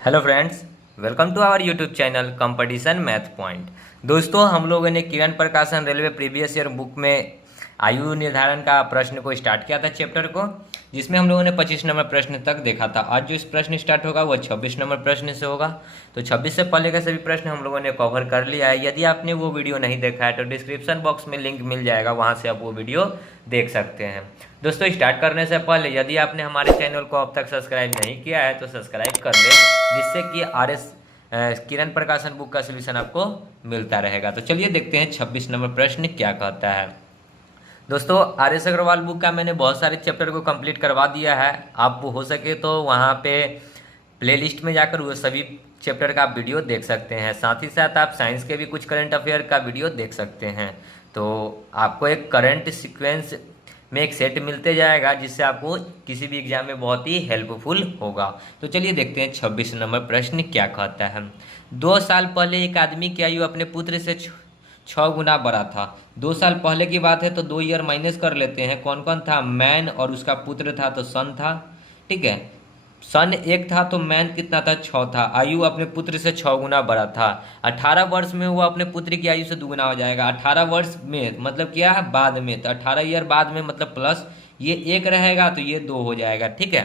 Hello friends, welcome to our YouTube channel competition math point. दोस्तों, हम लोगों ने किरण प्रकाशन रेलवे प्रीवियस ईयर बुक में आयु निर्धारण का प्रश्न को स्टार्ट किया था चैप्टर को, जिसमें हम लोगों ने 25 नंबर प्रश्न तक देखा था। आज जो इस प्रश्न स्टार्ट होगा वह 26 नंबर प्रश्न से होगा। तो 26 से पहले के सभी प्रश्न हम लोगों ने कवर कर लिया है। यदि आपने वो वीडियो नहीं देखा है तो डिस्क्रिप्शन बॉक्स में लिंक मिल जाएगा, वहाँ से आप वो वीडियो देख सकते हैं। दोस्तों, स्टार्ट करने से पहले यदि आपने हमारे चैनल को अब तक सब्सक्राइब नहीं किया है तो सब्सक्राइब कर लें, जिससे कि किरण प्रकाशन बुक का सोल्यूशन आपको मिलता रहेगा। तो चलिए देखते हैं 26 नंबर प्रश्न क्या कहता है। दोस्तों, RS अग्रवाल बुक का मैंने बहुत सारे चैप्टर को कंप्लीट करवा दिया है। आप हो सके तो वहाँ पे प्लेलिस्ट में जाकर वो सभी चैप्टर का आप वीडियो देख सकते हैं। साथ ही साथ आप साइंस के भी कुछ करंट अफेयर का वीडियो देख सकते हैं। तो आपको एक करंट सीक्वेंस में एक सेट मिलते जाएगा, जिससे आपको किसी भी एग्जाम में बहुत ही हेल्पफुल होगा। तो चलिए देखते हैं 26 नंबर प्रश्न क्या कहता है। 2 साल पहले एक आदमी की आयु अपने पुत्र से 6 गुना बड़ा था। 2 साल पहले की बात है तो 2 ईयर माइनस कर लेते हैं। कौन कौन था? मैन और उसका पुत्र था तो सन था। ठीक है, सन 1 था तो मैन कितना था? 6 था। आयु अपने पुत्र से 6 गुना बड़ा था। 18 वर्ष में वो अपने पुत्र की आयु से दुगुना हो जाएगा। 18 वर्ष में मतलब क्या है? बाद में। तो 18 ईयर बाद में मतलब प्लस ये 1 रहेगा तो ये 2 हो जाएगा। ठीक है,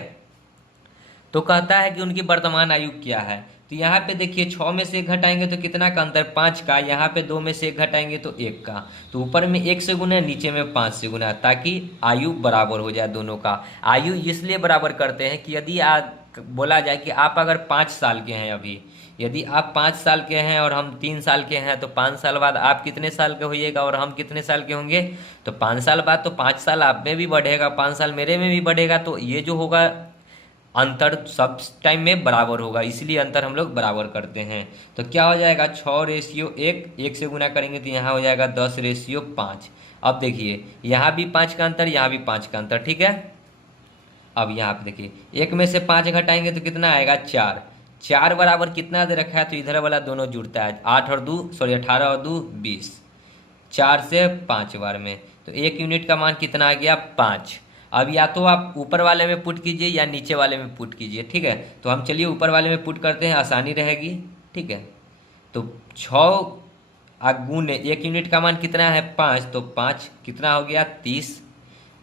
तो कहता है कि उनकी वर्तमान आयु क्या है। तो यहाँ पे देखिए, 6 में से 1 घटाएंगे तो कितना का अंतर? 5 का। यहाँ पे 2 में से 1 घटाएंगे तो 1 का। तो ऊपर में 1 से गुना, नीचे में 5 से गुना, ताकि आयु बराबर हो जाए दोनों का। आयु इसलिए बराबर करते हैं कि यदि बोला जाए कि आप अगर 5 साल के हैं अभी, यदि आप 5 साल के हैं और हम 3 साल के हैं, तो 5 साल बाद आप कितने साल के होइएगा और हम कितने साल के होंगे? तो 5 साल बाद तो 5 साल आप में भी बढ़ेगा, 5 साल मेरे में भी बढ़ेगा। तो ये जो होगा अंतर सब टाइम में बराबर होगा, इसलिए अंतर हम लोग बराबर करते हैं। तो क्या हो जाएगा? 6:1, 1 से गुना करेंगे तो यहाँ हो जाएगा 10:5। अब देखिए, यहाँ भी 5 का अंतर, यहाँ भी 5 का अंतर। ठीक है, अब यहाँ पे देखिए, 1 में से 5 घटाएंगे तो कितना आएगा? 4। 4 बराबर कितना दे रखा है? तो इधर वाला दोनों जुड़ता है। 18 और 2 20। 4 से 5 बार में तो 1 यूनिट का मान कितना आ गया? 5। अब या तो आप ऊपर वाले में पुट कीजिए या नीचे वाले में पुट कीजिए। ठीक है, तो हम चलिए ऊपर वाले में पुट करते हैं, आसानी रहेगी। ठीक है, तो 6 गुने 1 यूनिट का मान कितना है? 5। तो 5 कितना हो गया? 30।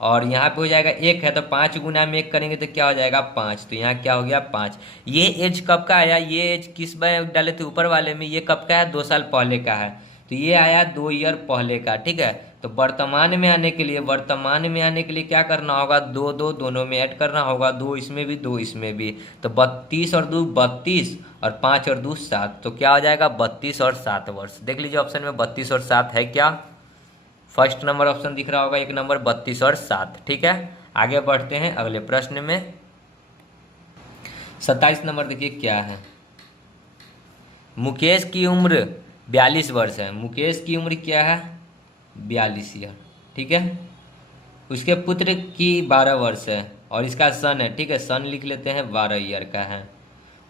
और यहाँ पे हो जाएगा 1 है तो 5 गुना में 1 करेंगे तो क्या हो जाएगा? 5। तो यहाँ क्या हो गया? 5। ये एज कब का आया? ये एज किस में डाले थे? ऊपर वाले में। ये कब का है? 2 साल पहले का है। तो ये आया 2 ईयर पहले का। ठीक है, तो वर्तमान में आने के लिए, क्या करना होगा? 2 2 दोनों में ऐड करना होगा। 2 इसमें भी, 2 इसमें भी। तो 32 और 2 32 और 5 और 2 7। तो क्या हो जाएगा? 32 और 7 वर्ष। देख लीजिए ऑप्शन में 32 और 7 है क्या? फर्स्ट नंबर ऑप्शन दिख रहा होगा, 1 नंबर 32 और 7। ठीक है, आगे बढ़ते हैं अगले प्रश्न में। 27 नंबर देखिए क्या है। मुकेश की उम्र 42 वर्ष है। मुकेश की उम्र क्या है? 42 ईयर। ठीक है, उसके पुत्र की 12 वर्ष है और इसका सन है। ठीक है, सन लिख लेते हैं, 12 ईयर का है।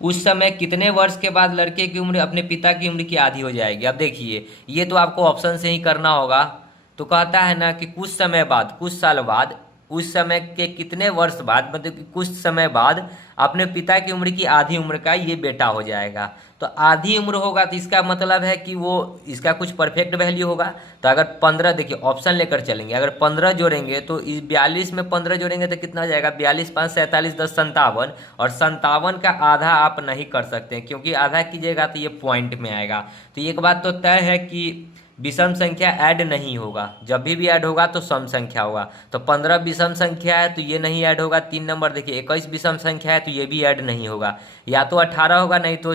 उस समय कितने वर्ष के बाद लड़के की उम्र अपने पिता की उम्र की आधी हो जाएगी? अब देखिए, ये तो आपको ऑप्शन से ही करना होगा। तो कहता है ना कि कुछ समय बाद, कुछ साल बाद, उस समय के कितने वर्ष बाद, मतलब कि कुछ समय बाद अपने पिता की उम्र की आधी उम्र का ये बेटा हो जाएगा। तो आधी उम्र होगा तो इसका मतलब है कि वो, इसका कुछ परफेक्ट वैल्यू होगा। तो अगर 15, देखिए ऑप्शन लेकर चलेंगे, अगर 15 जोड़ेंगे तो इस 42 में 15 जोड़ेंगे तो कितना हो जाएगा? 42 5 47 10 57। और 57 का आधा आप नहीं कर सकते हैं, क्योंकि आधा कीजिएगा तो ये पॉइंट में आएगा। तो एक बात तो तय है कि विषम संख्या ऐड नहीं होगा। जब भी ऐड होगा तो सम संख्या होगा। तो 15 विषम संख्या है तो ये नहीं ऐड होगा। 3 नंबर देखिए, 21 विषम संख्या है तो ये भी ऐड नहीं होगा। या तो 18 होगा, नहीं तो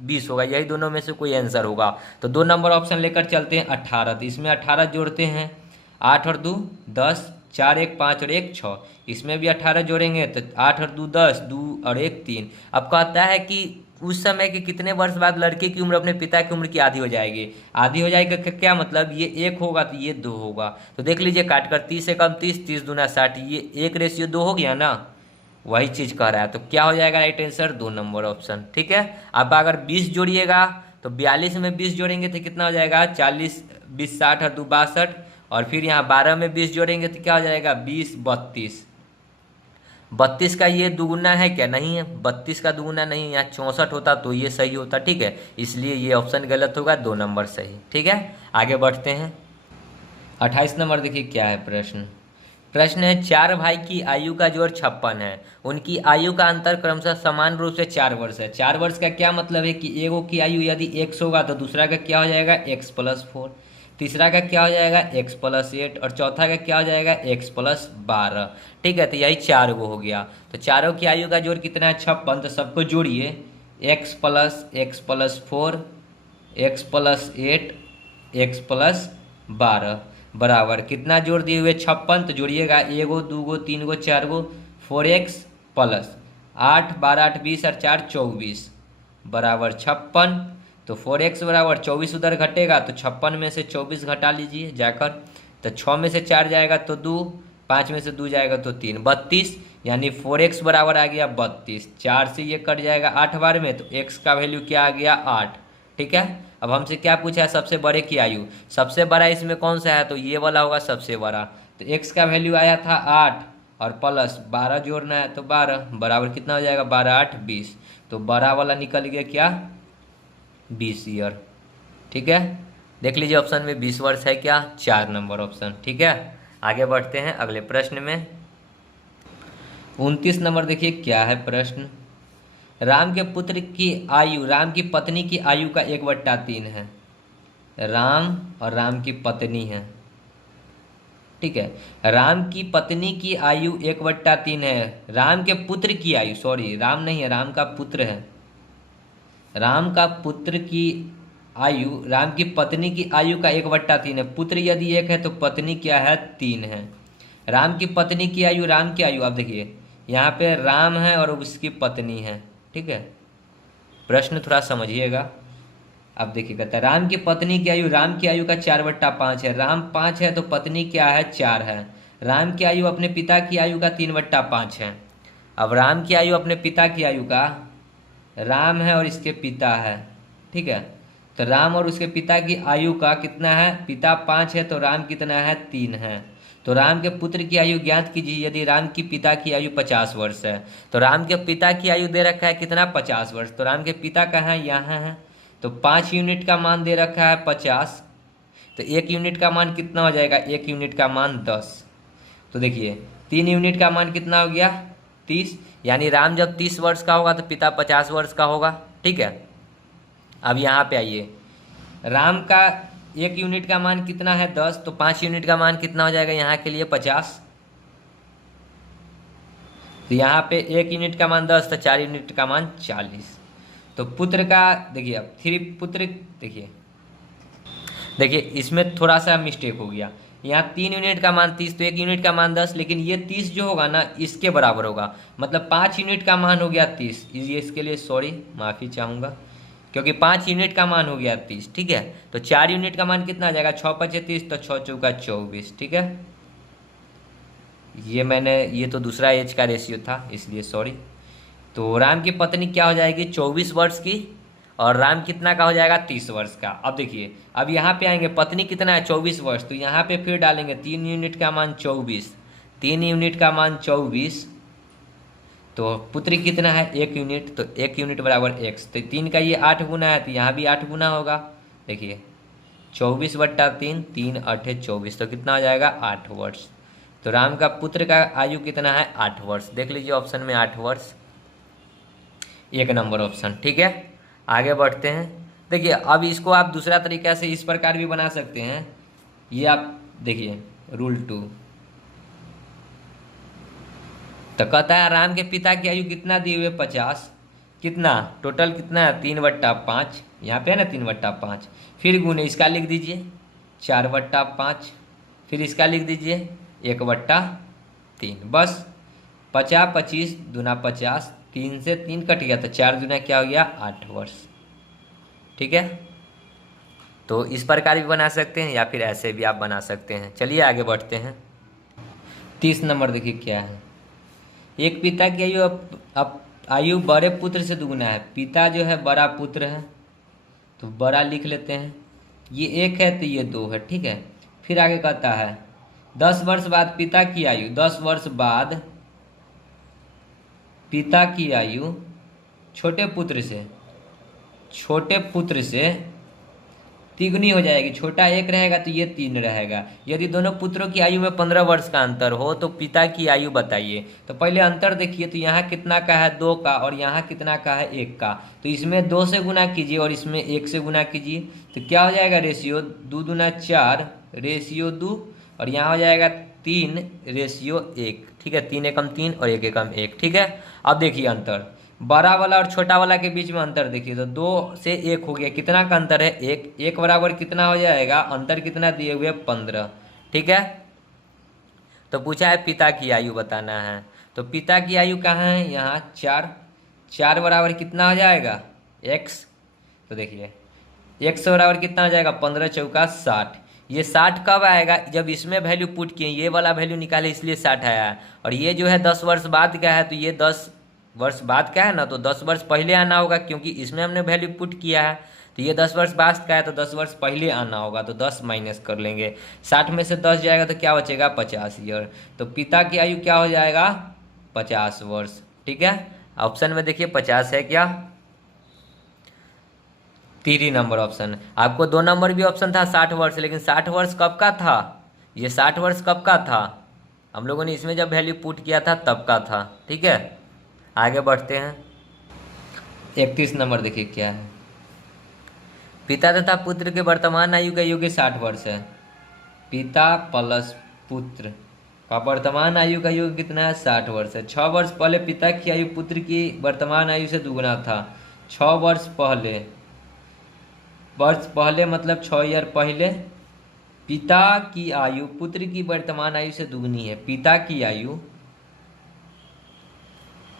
20 होगा। यही दोनों में से कोई आंसर होगा। तो 2 नंबर ऑप्शन लेकर चलते हैं, 18। तो इसमें 18 जोड़ते हैं, 8 और 2 10, 4 1 5 और 1 6। इसमें भी 18 जोड़ेंगे तो 8 और 2 10, 2 और 1 3। अब कहता है कि उस समय के कितने वर्ष बाद लड़के की उम्र अपने पिता की उम्र की आधी हो जाएगी। आधी हो जाएगी का क्या मतलब? ये 1 होगा तो ये 2 होगा। तो देख लीजिए, काट कर 30 से कम 30, 30 दूना 60, ये 1:2 हो गया ना, वही चीज़ कह रहा है। तो क्या हो जाएगा राइट आंसर? 2 number option. ठीक है, अब अगर 20 जोड़िएगा तो 42 में 20 जोड़ेंगे तो कितना हो जाएगा? 40 20 60 और 2 62। और फिर यहाँ 12 में 20 जोड़ेंगे तो क्या हो जाएगा? 20 32। 32 का ये दुगुना है क्या? नहीं है, 32 का दुगुना नहीं है, यहाँ 64 होता तो ये सही होता, ठीक है, इसलिए ये ऑप्शन गलत होगा, 2 नंबर सही, ठीक है। आगे बढ़ते हैं। 28 नंबर देखिए क्या है प्रश्न। प्रश्न है, 4 भाई की आयु का जोड़ 56 है, उनकी आयु का अंतर क्रमशः समान रूप से 4 वर्ष है। 4 वर्ष का क्या मतलब है कि एगो की आयु यदि x होगा तो दूसरा का क्या हो जाएगा, x+4, तीसरा का क्या हो जाएगा, x+8, और चौथा का क्या हो जाएगा, x+12, ठीक है। तो यही 4 गो हो गया। तो चारों की आयु का जोड़ कितना है, 56, तो सबको जोड़िए, x+4, x+8, x+12 बराबर कितना जोड़ दिए हुए, 56, तो जोड़िएगा, एगो दूगो तीन गो चार गो, 4x प्लस 8, 12, 8, 20 और 4 24 बराबर 56। तो 4x बराबर 24 उधर घटेगा तो 56 में से 24 घटा लीजिए जाकर, तो 6 में से 4 जाएगा तो 2, 5 में से 2 जाएगा तो 3, 32, यानी 4x बराबर आ गया 32। 4 से ये कट जाएगा 8 बार में, तो x का वैल्यू क्या आ गया, 8, ठीक है। अब हमसे क्या पूछा है, सबसे बड़े की आयु, सबसे बड़ा इसमें कौन सा है, तो ये वाला होगा सबसे बड़ा। तो x का वैल्यू आया था 8 और प्लस 12 जोड़ना है तो 12 बराबर कितना हो जाएगा, 12, 8, 20, तो बड़ा वाला निकल गया क्या, 20 ईयर, ठीक है। देख लीजिए ऑप्शन में 20 वर्ष है क्या, 4 नंबर ऑप्शन, ठीक है। आगे बढ़ते हैं अगले प्रश्न में। 29 नंबर देखिए क्या है प्रश्न। राम के पुत्र की आयु राम की पत्नी की आयु का 1/3 है। राम और राम की पत्नी है, ठीक है। राम की पत्नी की आयु 1/3 है। राम के पुत्र की आयु, सॉरी राम नहीं है, राम का पुत्र है। राम का पुत्र की आयु राम की पत्नी की आयु का 1/3 है। पुत्र यदि 1 है तो पत्नी क्या है, 3 है। राम की पत्नी की आयु, राम की आयु, आप देखिए यहाँ पे राम है और उसकी पत्नी है, ठीक है। प्रश्न थोड़ा समझिएगा। अब देखिए कहता है, राम की पत्नी की आयु, राम की आयु का 4/5 है। राम 5 है तो पत्नी क्या है, 4 है। राम की आयु अपने पिता की आयु का 3/5 है। अब राम की आयु अपने पिता की आयु का, राम है और इसके पिता है, ठीक है। तो राम और उसके पिता की आयु का कितना है, पिता 5 है तो राम कितना है, 3 है। तो राम के पुत्र की आयु ज्ञात कीजिए यदि राम की पिता की आयु 50 वर्ष है। तो राम के पिता की आयु दे रखा है कितना, 50 वर्ष। तो राम के पिता कहाँ है, यहाँ है। तो 5 यूनिट का मान दे रखा है 50, तो 1 यूनिट का मान कितना हो जाएगा, 1 यूनिट का मान 10। तो देखिए 3 यूनिट का मान कितना हो गया, 30, यानी राम जब 30 वर्ष का होगा तो पिता 50 वर्ष का होगा, ठीक है। अब यहाँ पे आइए, राम का 1 यूनिट का मान कितना है, 10, तो 5 यूनिट का मान कितना हो जाएगा यहाँ के लिए, 50। तो यहाँ पे 1 यूनिट का मान 10, तो 4 यूनिट का मान 40। तो पुत्र का देखिए, अब 3 पुत्र, देखिए इसमें थोड़ा सा मिस्टेक हो गया। यहाँ 3 यूनिट का मान 30, तो 1 यूनिट का मान 10, लेकिन ये 30 जो होगा ना इसके बराबर होगा, मतलब 5 यूनिट का मान हो गया 30। ये इसके लिए सॉरी माफ़ी चाहूँगा, क्योंकि 5 यूनिट का मान हो गया 30, ठीक है। तो 4 यूनिट का मान कितना आ जाएगा, 6 5 30, तो 6 चौका 24, ठीक है। ये तो दूसरा एज का रेशियो था इसलिए सॉरी। तो राम की पत्नी क्या हो जाएगी, 24 वर्ष की, और राम कितना का हो जाएगा, 30 वर्ष का। अब देखिए, अब यहाँ पे आएंगे, पत्नी कितना है, 24 वर्ष, तो यहाँ पे फिर डालेंगे 3 यूनिट का मान 24, 3 यूनिट का मान 24, तो पुत्री कितना है, 1 यूनिट, तो 1 यूनिट बराबर x, तो 3 का ये 8 गुना है तो यहाँ भी 8 गुना होगा। देखिए 24/3, 3 8 24, तो कितना हो जाएगा, 8 वर्ष। तो राम का पुत्र का आयु कितना है, 8 वर्ष। देख लीजिए ऑप्शन में 8 वर्ष, 1 नंबर ऑप्शन, ठीक है। आगे बढ़ते हैं। देखिए अब इसको आप दूसरा तरीका से इस प्रकार भी बना सकते हैं। ये आप देखिए रूल 2, तो कहता है राम के पिता की आयु कितना दिए हुए, 50, कितना टोटल कितना है, 3/5, यहाँ पे है ना 3/5, फिर गुने इसका लिख दीजिए 4/5, फिर इसका लिख दीजिए 1/3, बस 50 25 दूना 50, 3 से 3 कट गया तो 4 दूना क्या हो गया, 8 वर्ष, ठीक है। तो इस प्रकार भी बना सकते हैं या फिर ऐसे भी आप बना सकते हैं। चलिए आगे बढ़ते हैं। 30 नंबर देखिए क्या है। एक पिता की आयु अब आयु बड़े पुत्र से दुगुना है। पिता जो है बड़ा पुत्र है तो बड़ा लिख लेते हैं, ये 1 है तो ये 2 है, ठीक है। फिर आगे कहता है 10 वर्ष बाद पिता की आयु, 10 वर्ष बाद पिता की आयु छोटे पुत्र से तिगुनी हो जाएगी। छोटा 1 रहेगा तो ये 3 रहेगा। यदि दोनों पुत्रों की आयु में 15 वर्ष का अंतर हो तो पिता की आयु बताइए। तो पहले अंतर देखिए, तो यहाँ कितना का है 2 का, और यहाँ कितना का है 1 का। तो इसमें 2 से गुना कीजिए और इसमें 1 से गुना कीजिए, तो क्या हो जाएगा रेशियो 2 दूना 4 रेशियो 2, और यहाँ हो जाएगा 3 रेशियो 1। ठीक है, 3 एकम 3 और 1 एकम 1। ठीक है, अब देखिए अंतर, बड़ा वाला और छोटा वाला के बीच में अंतर देखिए, तो 2 से 1 हो गया, कितना का अंतर है 1। 1 बराबर कितना हो जाएगा, अंतर कितना दिए हुए 15। ठीक है, तो पूछा है पिता की आयु बताना है। तो पिता की आयु कहाँ है, यहाँ 4। 4 बराबर कितना हो जाएगा x। तो देखिए x बराबर कितना हो जाएगा 15 चौका 60। ये 60 कब आएगा, जब इसमें वैल्यू पुट किए, ये वाला वैल्यू निकाले इसलिए 60 आया है। और ये जो है 10 वर्ष बाद का है, तो ये 10 वर्ष बाद का है ना, तो 10 वर्ष पहले आना होगा, क्योंकि इसमें हमने वैल्यू पुट किया है। तो ये 10 वर्ष बाद का है, तो 10 वर्ष पहले आना होगा, तो 10 माइनस कर लेंगे। 60 में से 10 जाएगा तो क्या बचेगा 50 ईयर। तो पिता की आयु क्या हो जाएगा 50 वर्ष। ठीक है, ऑप्शन में देखिए 50 है क्या, 3 नंबर ऑप्शन। आपको 2 नंबर भी ऑप्शन था 60 वर्ष, लेकिन 60 वर्ष कब का था, ये 60 वर्ष कब का था, हम लोगों ने इसमें जब वैल्यू पुट किया था तब का था। ठीक है, आगे बढ़ते हैं। 31 नंबर देखिए क्या है, पिता तथा पुत्र के वर्तमान आयु का योग 60 वर्ष है। पिता प्लस पुत्र का वर्तमान आयु का योग कितना है 60 वर्ष है। 6 वर्ष पहले पिता की आयु पुत्र की वर्तमान आयु से दुगुना था। 6 वर्ष पहले मतलब 6 ईयर पहले पिता की आयु पुत्र की वर्तमान आयु से दुगनी है। पिता की आयु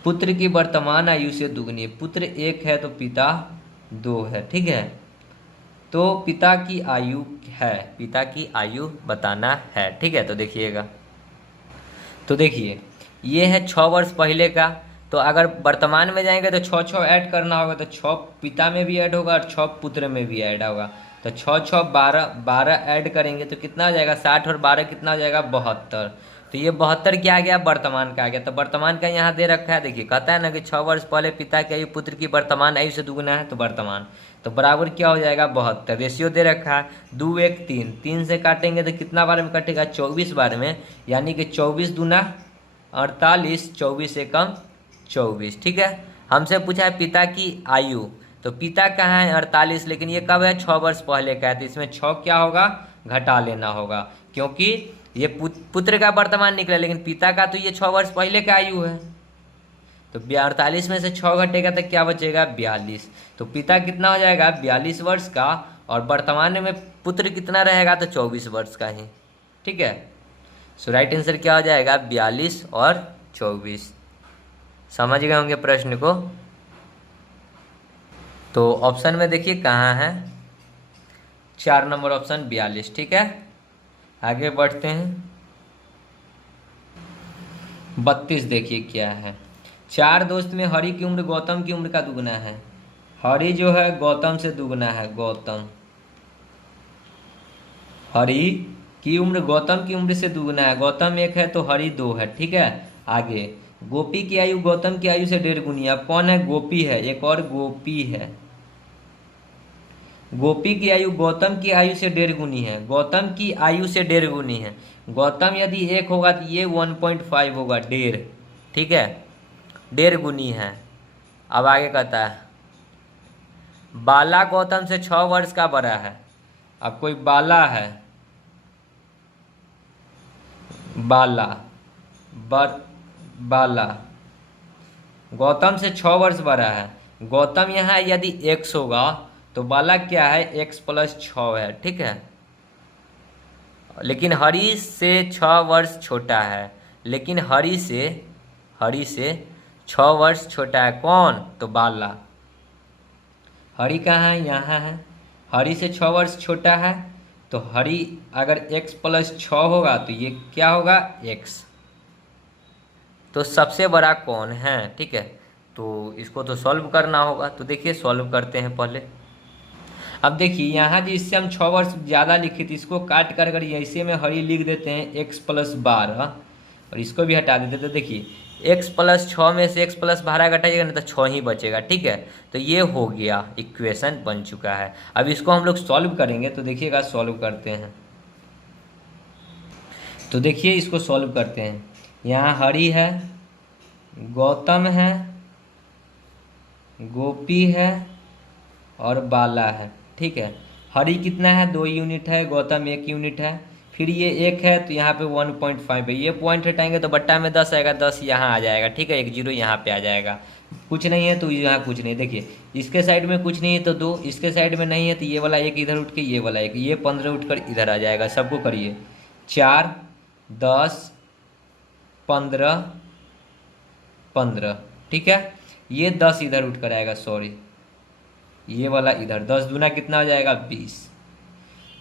पुत्र की वर्तमान आयु से दुगनी है। पुत्र 1 है तो पिता 2 है। ठीक है, तो पिता की आयु है, पिता की आयु बताना है। ठीक है, तो देखिएगा, तो देखिए ये है 6 वर्ष पहले का, तो अगर वर्तमान में जाएंगे तो 6 ऐड करना होगा, तो 6 पिता में भी ऐड होगा और 6 पुत्र में भी ऐड होगा। तो 6 12 ऐड करेंगे तो कितना हो जाएगा 60, और 12 कितना हो जाएगा 72। तो ये 72 क्या आ गया, वर्तमान का आ गया। तो वर्तमान का यहाँ दे रखा है, देखिए कहता है ना कि 6 वर्ष पहले पिता की आयु पुत्र की वर्तमान आयु से दुगुना है, तो वर्तमान, तो बराबर क्या हो जाएगा 72। रेशियो दे रखा है 2 1 3, 3 से काटेंगे तो कितना बार में कटेगा 24 बार में, यानी कि 24 दूना 48, 24 एकम 24। ठीक है, हमसे पूछा है पिता की आयु, तो पिता कहाँ है 48, लेकिन ये कब है 6 वर्ष पहले का है, तो इसमें 6 क्या होगा घटा लेना होगा, क्योंकि ये पुत्र का वर्तमान निकला, लेकिन पिता का तो ये 6 वर्ष पहले का आयु है। तो 48 में से 6 घटेगा तो क्या बचेगा 42। तो पिता कितना हो जाएगा 42 वर्ष का, और वर्तमान में पुत्र कितना रहेगा तो 24 वर्ष का ही। ठीक है, सो राइट आंसर क्या हो जाएगा 42 और 24। समझ गए होंगे प्रश्न को। तो ऑप्शन में देखिए कहाँ है, 4 नंबर ऑप्शन 42। ठीक है, आगे बढ़ते हैं। 32 देखिए क्या है, 4 दोस्त में हरि की उम्र गौतम की उम्र का दुगुना है। हरि जो है गौतम से दुगुना है, हरि की उम्र गौतम की उम्र से दुगुना है। गौतम 1 है तो हरि 2 है। ठीक है, आगे गोपी की आयु गौतम की आयु से 1.5 गुनी। अब कौन है, गोपी है, एक और गोपी है। गोपी की आयु गौतम की आयु से 1.5 गुनी है, गौतम की आयु से 1.5 गुनी है। गौतम यदि 1 होगा तो ये 1.5 होगा, 1.5। ठीक है, 1.5 गुनी है। अब आगे कहता है बाला गौतम से 6 वर्ष का बड़ा है। अब कोई बाला है, बाला गौतम से 6 वर्ष बड़ा है। गौतम यहाँ यदि x होगा तो बाला क्या है x + 6 है। ठीक है, लेकिन हरि से 6 वर्ष छोटा है, लेकिन हरि से 6 वर्ष छोटा है कौन, तो बाला। हरि कहाँ है, यहाँ है। हरि से 6 वर्ष छोटा है, तो हरि अगर x + 6 होगा तो ये क्या होगा x। तो सबसे बड़ा कौन है। ठीक है, तो इसको तो सॉल्व करना होगा। तो देखिए सॉल्व करते हैं पहले। अब देखिए यहाँ जिससे हम 6 वर्ष ज़्यादा लिखे थे, इसको काट कर अगर ऐसे में हरि लिख देते हैं x + 12, और इसको भी हटा देते तो देखिए x प्लस 6 में से x प्लस 12 घटाइएगा ना तो 6 ही बचेगा। ठीक है, तो ये हो गया, इक्वेशन बन चुका है। अब इसको हम लोग सॉल्व करेंगे, तो देखिएगा सॉल्व करते हैं। तो देखिए इसको सॉल्व करते हैं। यहाँ हरि है, गौतम है, गोपी है और बाला है। ठीक है, हरि कितना है, 2 यूनिट है, गौतम 1 यूनिट है, फिर ये 1 है तो यहाँ पे 1.5 है, ये पॉइंट हटाएंगे तो बट्टा में 10 आएगा, 10 यहाँ आ जाएगा। ठीक है, 1 0 यहाँ पे आ जाएगा। कुछ नहीं है तो यहाँ कुछ नहीं, देखिए इसके साइड में कुछ नहीं है तो 2, इसके साइड में नहीं है तो ये वाला 1 इधर उठ के ये वाला 1, ये 15 उठ कर इधर आ जाएगा। सबको करिए, 4 10 15 15। ठीक है, ये 10 इधर उठ कर आएगा, सॉरी ये वाला इधर, 10 दूना कितना हो जाएगा, 20।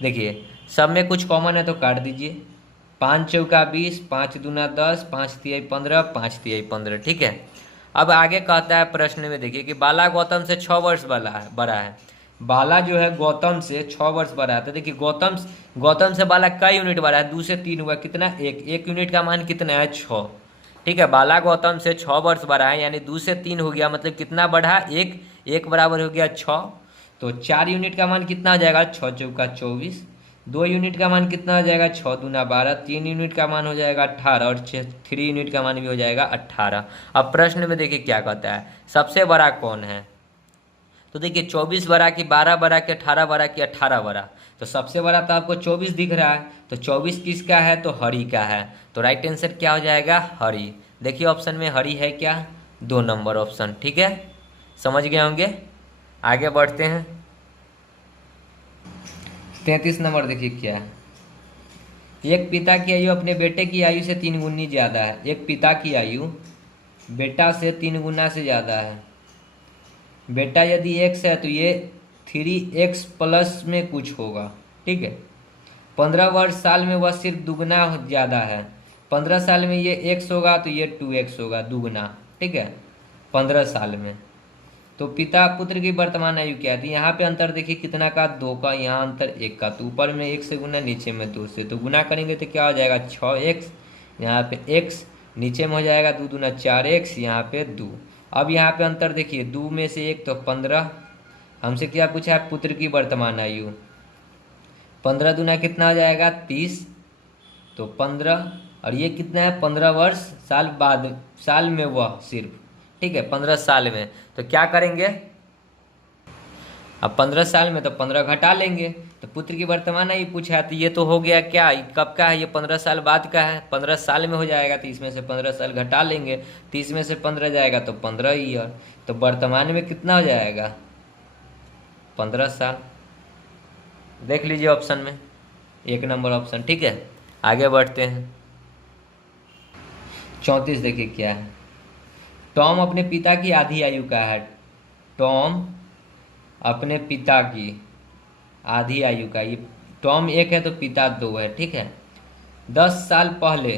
देखिए सब में कुछ कॉमन है तो काट दीजिए, 5 चौका 20, 5 दूना 10, 5 तिहाई 15, 5 तिहाई 15। ठीक है, अब आगे कहता है प्रश्न में, देखिए कि बाला गौतम से 6 वर्ष बड़ा है। बाला जो है गौतम से 6 वर्ष बड़ा है। तो देखिए गौतम से बाला कई यूनिट बड़ा है, 2 से 3 हुआ, कितना, 1 यूनिट का मान कितना है, 6। ठीक है, बाला गौतम से 6 वर्ष बड़ा है, यानी 2 से 3 हो गया, मतलब कितना बढ़ा, 1 बराबर हो गया 6। तो 4 यूनिट का मान कितना हो जाएगा, 6 चौका 24। 2 यूनिट का मान कितना हो जाएगा, 6 दूना 12। 3 यूनिट का मान हो जाएगा 18 और 3 यूनिट का मान भी हो जाएगा 18। अब प्रश्न में देखिए क्या कहता है, सबसे बड़ा कौन है। तो देखिए 24 बड़ा कि 12 बड़ा कि 18 बड़ा कि 18 बड़ा। तो सबसे बड़ा तो आपको 24 दिख रहा है, तो 24 किसका है, तो हरि का है। तो राइट आंसर क्या हो जाएगा, हरि। देखिए ऑप्शन में हरि है क्या, 2 नंबर ऑप्शन। ठीक है, समझ गए होंगे। आगे बढ़ते हैं, 33 नंबर देखिए क्या है। एक पिता की आयु अपने बेटे की आयु से 3 गुनी ज़्यादा है। एक पिता की आयु बेटा से 3 गुना से ज़्यादा है। बेटा यदि x है तो ये 3x प्लस में कुछ होगा। ठीक है, 15 वर्ष साल में वह सिर्फ दुगना ज़्यादा है। 15 साल में ये x होगा तो ये 2x होगा, दुगना। ठीक है, 15 साल में। तो पिता पुत्र की वर्तमान आयु क्या थी, यहाँ पे अंतर देखिए कितना का, 2 का, यहाँ अंतर 1 का। तो ऊपर में 1 से गुना, नीचे में 2 से, तो गुना करेंगे तो क्या हो जाएगा, 6x, यहाँ पे x, नीचे में हो जाएगा 2 दूना 4x, यहाँ पे 2। अब यहाँ पे अंतर देखिए, 2 में से 1 तो 15। हमसे क्या पूछा है, पुत्र की वर्तमान आयु। 15 दूना कितना हो जाएगा, 30, तो 15, और ये कितना है, 15 वर्ष साल बाद, साल में वह सिर्फ। ठीक है, 15 साल में। तो क्या करेंगे, अब 15 साल में तो 15 घटा लेंगे। तो पुत्र की वर्तमान आयु पूछा है, तो ये तो हो गया क्या, कब का है, ये 15 साल बाद का है, 15 साल में हो जाएगा। तो इसमें से 15 साल घटा लेंगे, 30 में से 15 जाएगा तो 15 ईयर। तो वर्तमान में कितना हो जाएगा, 15 साल। देख लीजिए ऑप्शन में, 1 नंबर ऑप्शन। ठीक है, आगे बढ़ते हैं, 34 देखिए क्या है। टॉम अपने पिता की आधी आयु का है। टॉम अपने पिता की आधी आयु का, ये टॉम 1 है तो पिता 2 है। ठीक है, 10 साल पहले,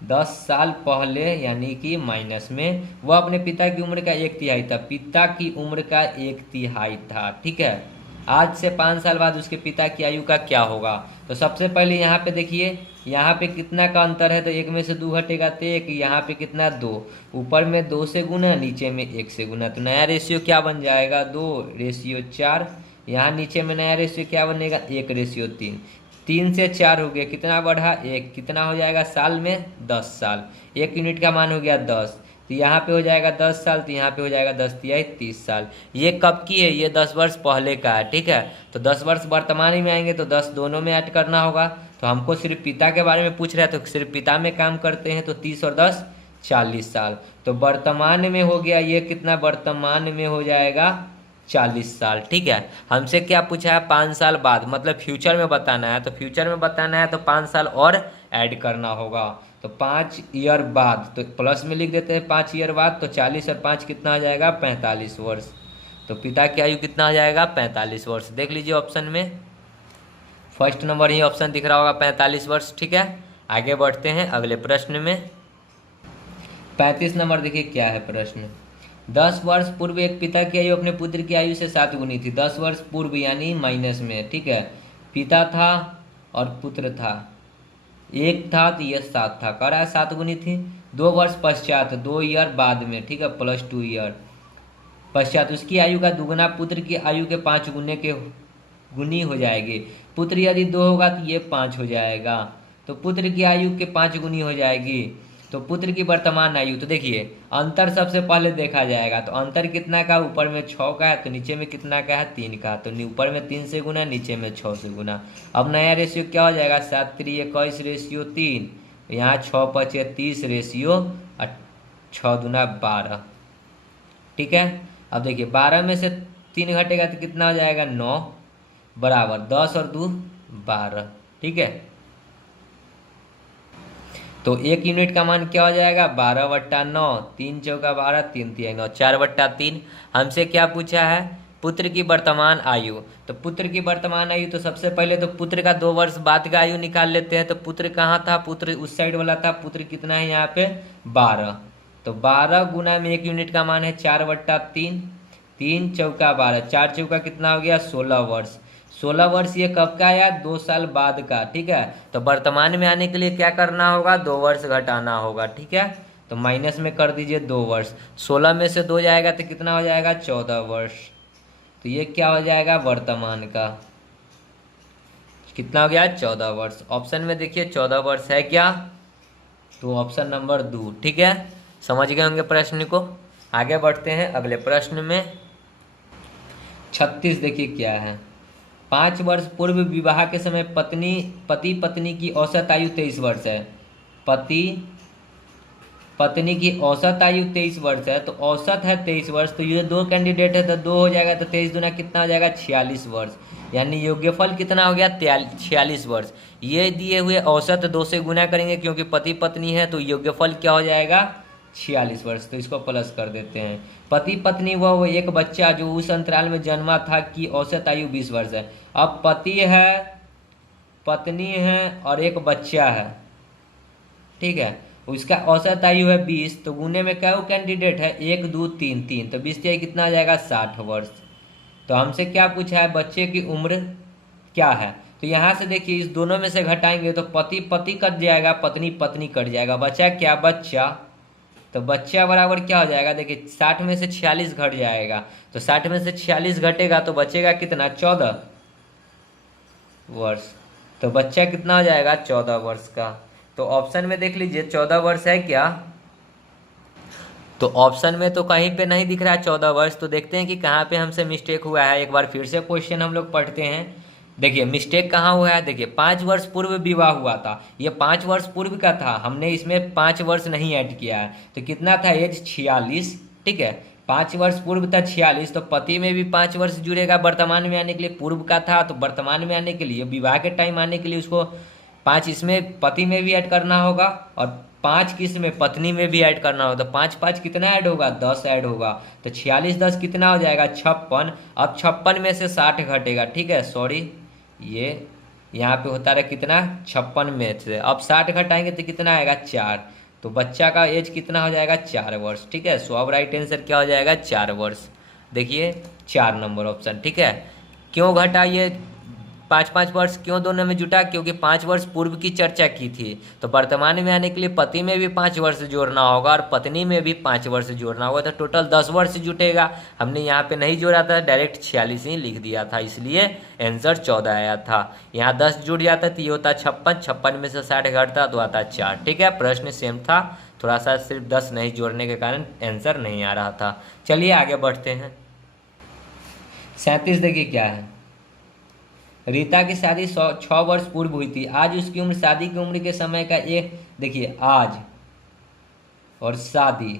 10 साल पहले यानी कि माइनस में, वह अपने पिता की उम्र का 1/3 था। पिता की उम्र का 1/3 था। ठीक है, आज से 5 साल बाद उसके पिता की आयु का क्या होगा। तो सबसे पहले यहाँ पे देखिए, यहाँ पे कितना का अंतर है, तो 1 में से 2 घटेगा तो 1, यहाँ पे कितना 2, ऊपर में 2 से गुना, नीचे में 1 से गुना। तो नया रेशियो क्या बन जाएगा, 2/4। यहाँ नीचे में नया रेशियो क्या बनेगा, 1/3। 3 से 4 हो गया, कितना बढ़ा, 1, कितना हो जाएगा साल में, 10 साल। 1 यूनिट का मान हो गया 10, तो यहाँ पे हो जाएगा 10 साल, तो यहाँ पे हो जाएगा 10 तिहाई 30 साल। ये कब की है, ये 10 वर्ष पहले का है। ठीक है, तो 10 वर्ष वर्तमान में आएंगे तो 10 दोनों में ऐड करना होगा। तो हमको सिर्फ पिता के बारे में पूछ रहा है तो सिर्फ पिता में काम करते हैं, तो 30 और 10 40 साल। तो वर्तमान में हो गया ये कितना, वर्तमान में हो जाएगा 40 साल। ठीक है, हमसे क्या पूछा है, 5 साल बाद, मतलब फ्यूचर में बताना है। तो फ्यूचर में बताना है तो 5 साल और ऐड करना होगा। तो 5 ईयर बाद, तो प्लस में लिख देते हैं 5 ईयर बाद, तो 40 और 5 कितना आ जाएगा, 45 वर्ष। तो पिता की आयु कितना आ जाएगा, 45 वर्ष। देख लीजिए ऑप्शन में, फर्स्ट नंबर ही ऑप्शन दिख रहा होगा, 45 वर्ष। ठीक है, आगे बढ़ते हैं अगले प्रश्न में, 35 नंबर देखिए क्या है प्रश्न। 10 वर्ष पूर्व एक पिता की आयु अपने पुत्र की आयु से 7 गुनी थी। 10 वर्ष पूर्व यानी माइनस में। ठीक है, पिता था और पुत्र था, 1 था तो ये 7 था, कह रहा है 7 गुनी थी। 2 वर्ष पश्चात, 2 ईयर बाद में, ठीक है, +2 ईयर पश्चात उसकी आयु का दुगुना पुत्र की आयु के 5 गुने के गुनी हो जाएगी। पुत्र यदि 2 होगा तो ये 5 हो जाएगा, तो पुत्र की आयु के 5 गुनी हो जाएगी। तो पुत्र की वर्तमान आयु, तो देखिए अंतर सबसे पहले देखा जाएगा, तो अंतर कितना का, ऊपर में 6 का है तो नीचे में कितना का है, 3 का, तो ऊपर में 3 से गुना, नीचे में 6 से गुना। अब नया रेशियो क्या हो जाएगा, 7 3 21 रेशियो 3, यहाँ 6 5 30 रेशियो 6 दूना 12, ठीक है। अब देखिए 12 में से 3 घटेगा तो कितना हो जाएगा, 9 बराबर 10 और 2 12, ठीक है। तो 1 यूनिट का मान क्या हो जाएगा, 12/9, 3 चौका 12, 3 तिया 9, 4/3। हमसे क्या पूछा है, पुत्र की वर्तमान आयु। तो पुत्र की वर्तमान आयु, तो सबसे पहले तो पुत्र का 2 वर्ष बाद का आयु निकाल लेते हैं। तो पुत्र कहाँ था, पुत्र उस साइड वाला था। पुत्र कितना है यहाँ पे, 12, तो 12 गुना में 1 यूनिट का मान है 4/3, 3 चौका 12, 4 चौका कितना हो गया, 16 वर्ष। 16 वर्ष ये कब का आया, 2 साल बाद का, ठीक है। तो वर्तमान में आने के लिए क्या करना होगा, 2 वर्ष घटाना होगा, ठीक है। तो माइनस में कर दीजिए 2 वर्ष, 16 में से 2 जाएगा तो कितना हो जाएगा, 14 वर्ष। तो ये क्या हो जाएगा, वर्तमान का कितना हो गया, 14 वर्ष। ऑप्शन में देखिए 14 वर्ष है क्या, तो ऑप्शन नंबर 2, ठीक है। समझ गए होंगे प्रश्न को। आगे बढ़ते हैं अगले प्रश्न में। 36 देखिए क्या है, 5 वर्ष पूर्व विवाह के समय पति पत्नी की औसत आयु 23 वर्ष है। पति पत्नी की औसत आयु 23 वर्ष है, तो औसत है 23 वर्ष, तो ये 2 कैंडिडेट है तो 2 हो जाएगा, तो 23 दूना कितना हो जाएगा, 46 वर्ष। यानी योग्यफल कितना हो गया, 46 वर्ष। ये दिए हुए औसत 2 से गुना करेंगे क्योंकि पति पत्नी है, तो योग्यफल क्या हो जाएगा, 46 वर्ष। तो इसको प्लस कर देते हैं। पति पत्नी वो एक बच्चा जो उस अंतराल में जन्मा था की औसत आयु 20 वर्ष है। अब पति है, पत्नी है और एक बच्चा है, ठीक है, उसका औसत आयु है 20, तो गुने में क्या कैंडिडेट है, 1 2 3 3, तो 20 कितना आ जाएगा, 60 वर्ष। तो हमसे क्या पूछा है, बच्चे की उम्र क्या है। तो यहाँ से देखिए इस दोनों में से घटाएंगे तो पति पति कट जाएगा, पत्नी पत्नी कट जाएगा, बचा क्या, बच्चा। तो बच्चा बराबर क्या हो जाएगा, देखिए 60 में से 46 घट जाएगा, तो 60 में से 46 घटेगा तो बचेगा कितना, 14 वर्ष। तो बच्चा कितना हो जाएगा, 14 वर्ष का। तो ऑप्शन में देख लीजिए 14 वर्ष है क्या, तो ऑप्शन में तो कहीं पे नहीं दिख रहा है 14 वर्ष। तो देखते हैं कि कहाँ पे हमसे मिस्टेक हुआ है। एक बार फिर से क्वेश्चन हम लोग पढ़ते हैं। देखिए मिस्टेक कहाँ हुआ है, देखिए 5 वर्ष पूर्व विवाह हुआ था, ये 5 वर्ष पूर्व का था, हमने इसमें 5 वर्ष नहीं ऐड किया है, तो कितना था एज, 46, ठीक है। 5 वर्ष पूर्व था 46, तो पति में भी 5 वर्ष जुड़ेगा वर्तमान में आने के लिए, पूर्व का था तो वर्तमान में आने के लिए, विवाह के टाइम आने के लिए उसको 5 इसमें पति में भी ऐड करना होगा और 5 किस में, पत्नी में भी ऐड करना होगा। तो 5 5 कितना ऐड होगा, 10 ऐड होगा, तो 46 10 कितना हो जाएगा, 56। अब 56 में से 60 घटेगा, ठीक है, सॉरी ये यहाँ पे होता रहा कितना, 56 में से अब 60 घटाएंगे तो कितना आएगा, 4। तो बच्चा का एज कितना हो जाएगा, 4 वर्ष, ठीक है। सो अब राइट आंसर क्या हो जाएगा, 4 वर्ष। देखिए 4 नंबर ऑप्शन, ठीक है। क्यों घटा ये 5 वर्ष क्यों दोनों में जुटा, क्योंकि 5 वर्ष पूर्व की चर्चा की थी, तो वर्तमान में आने के लिए पति में भी 5 वर्ष जोड़ना होगा और पत्नी में भी 5 वर्ष जोड़ना होगा, तो टोटल 10 वर्ष जुटेगा। हमने यहाँ पे नहीं जोड़ा था, डायरेक्ट 46 ही लिख दिया था, इसलिए आंसर 14 आया था। यहाँ 10 जुड़ जाता तो ये होता 56, 56 में से 60 घटता तो आता 4, ठीक है। प्रश्न सेम था, थोड़ा सा सिर्फ 10 नहीं जोड़ने के कारण आंसर नहीं आ रहा था। चलिए आगे बढ़ते हैं। 37 देखिए क्या है, रीता की शादी 6 वर्ष पूर्व हुई थी। आज उसकी उम्र शादी की उम्र के समय का एक, देखिए आज और शादी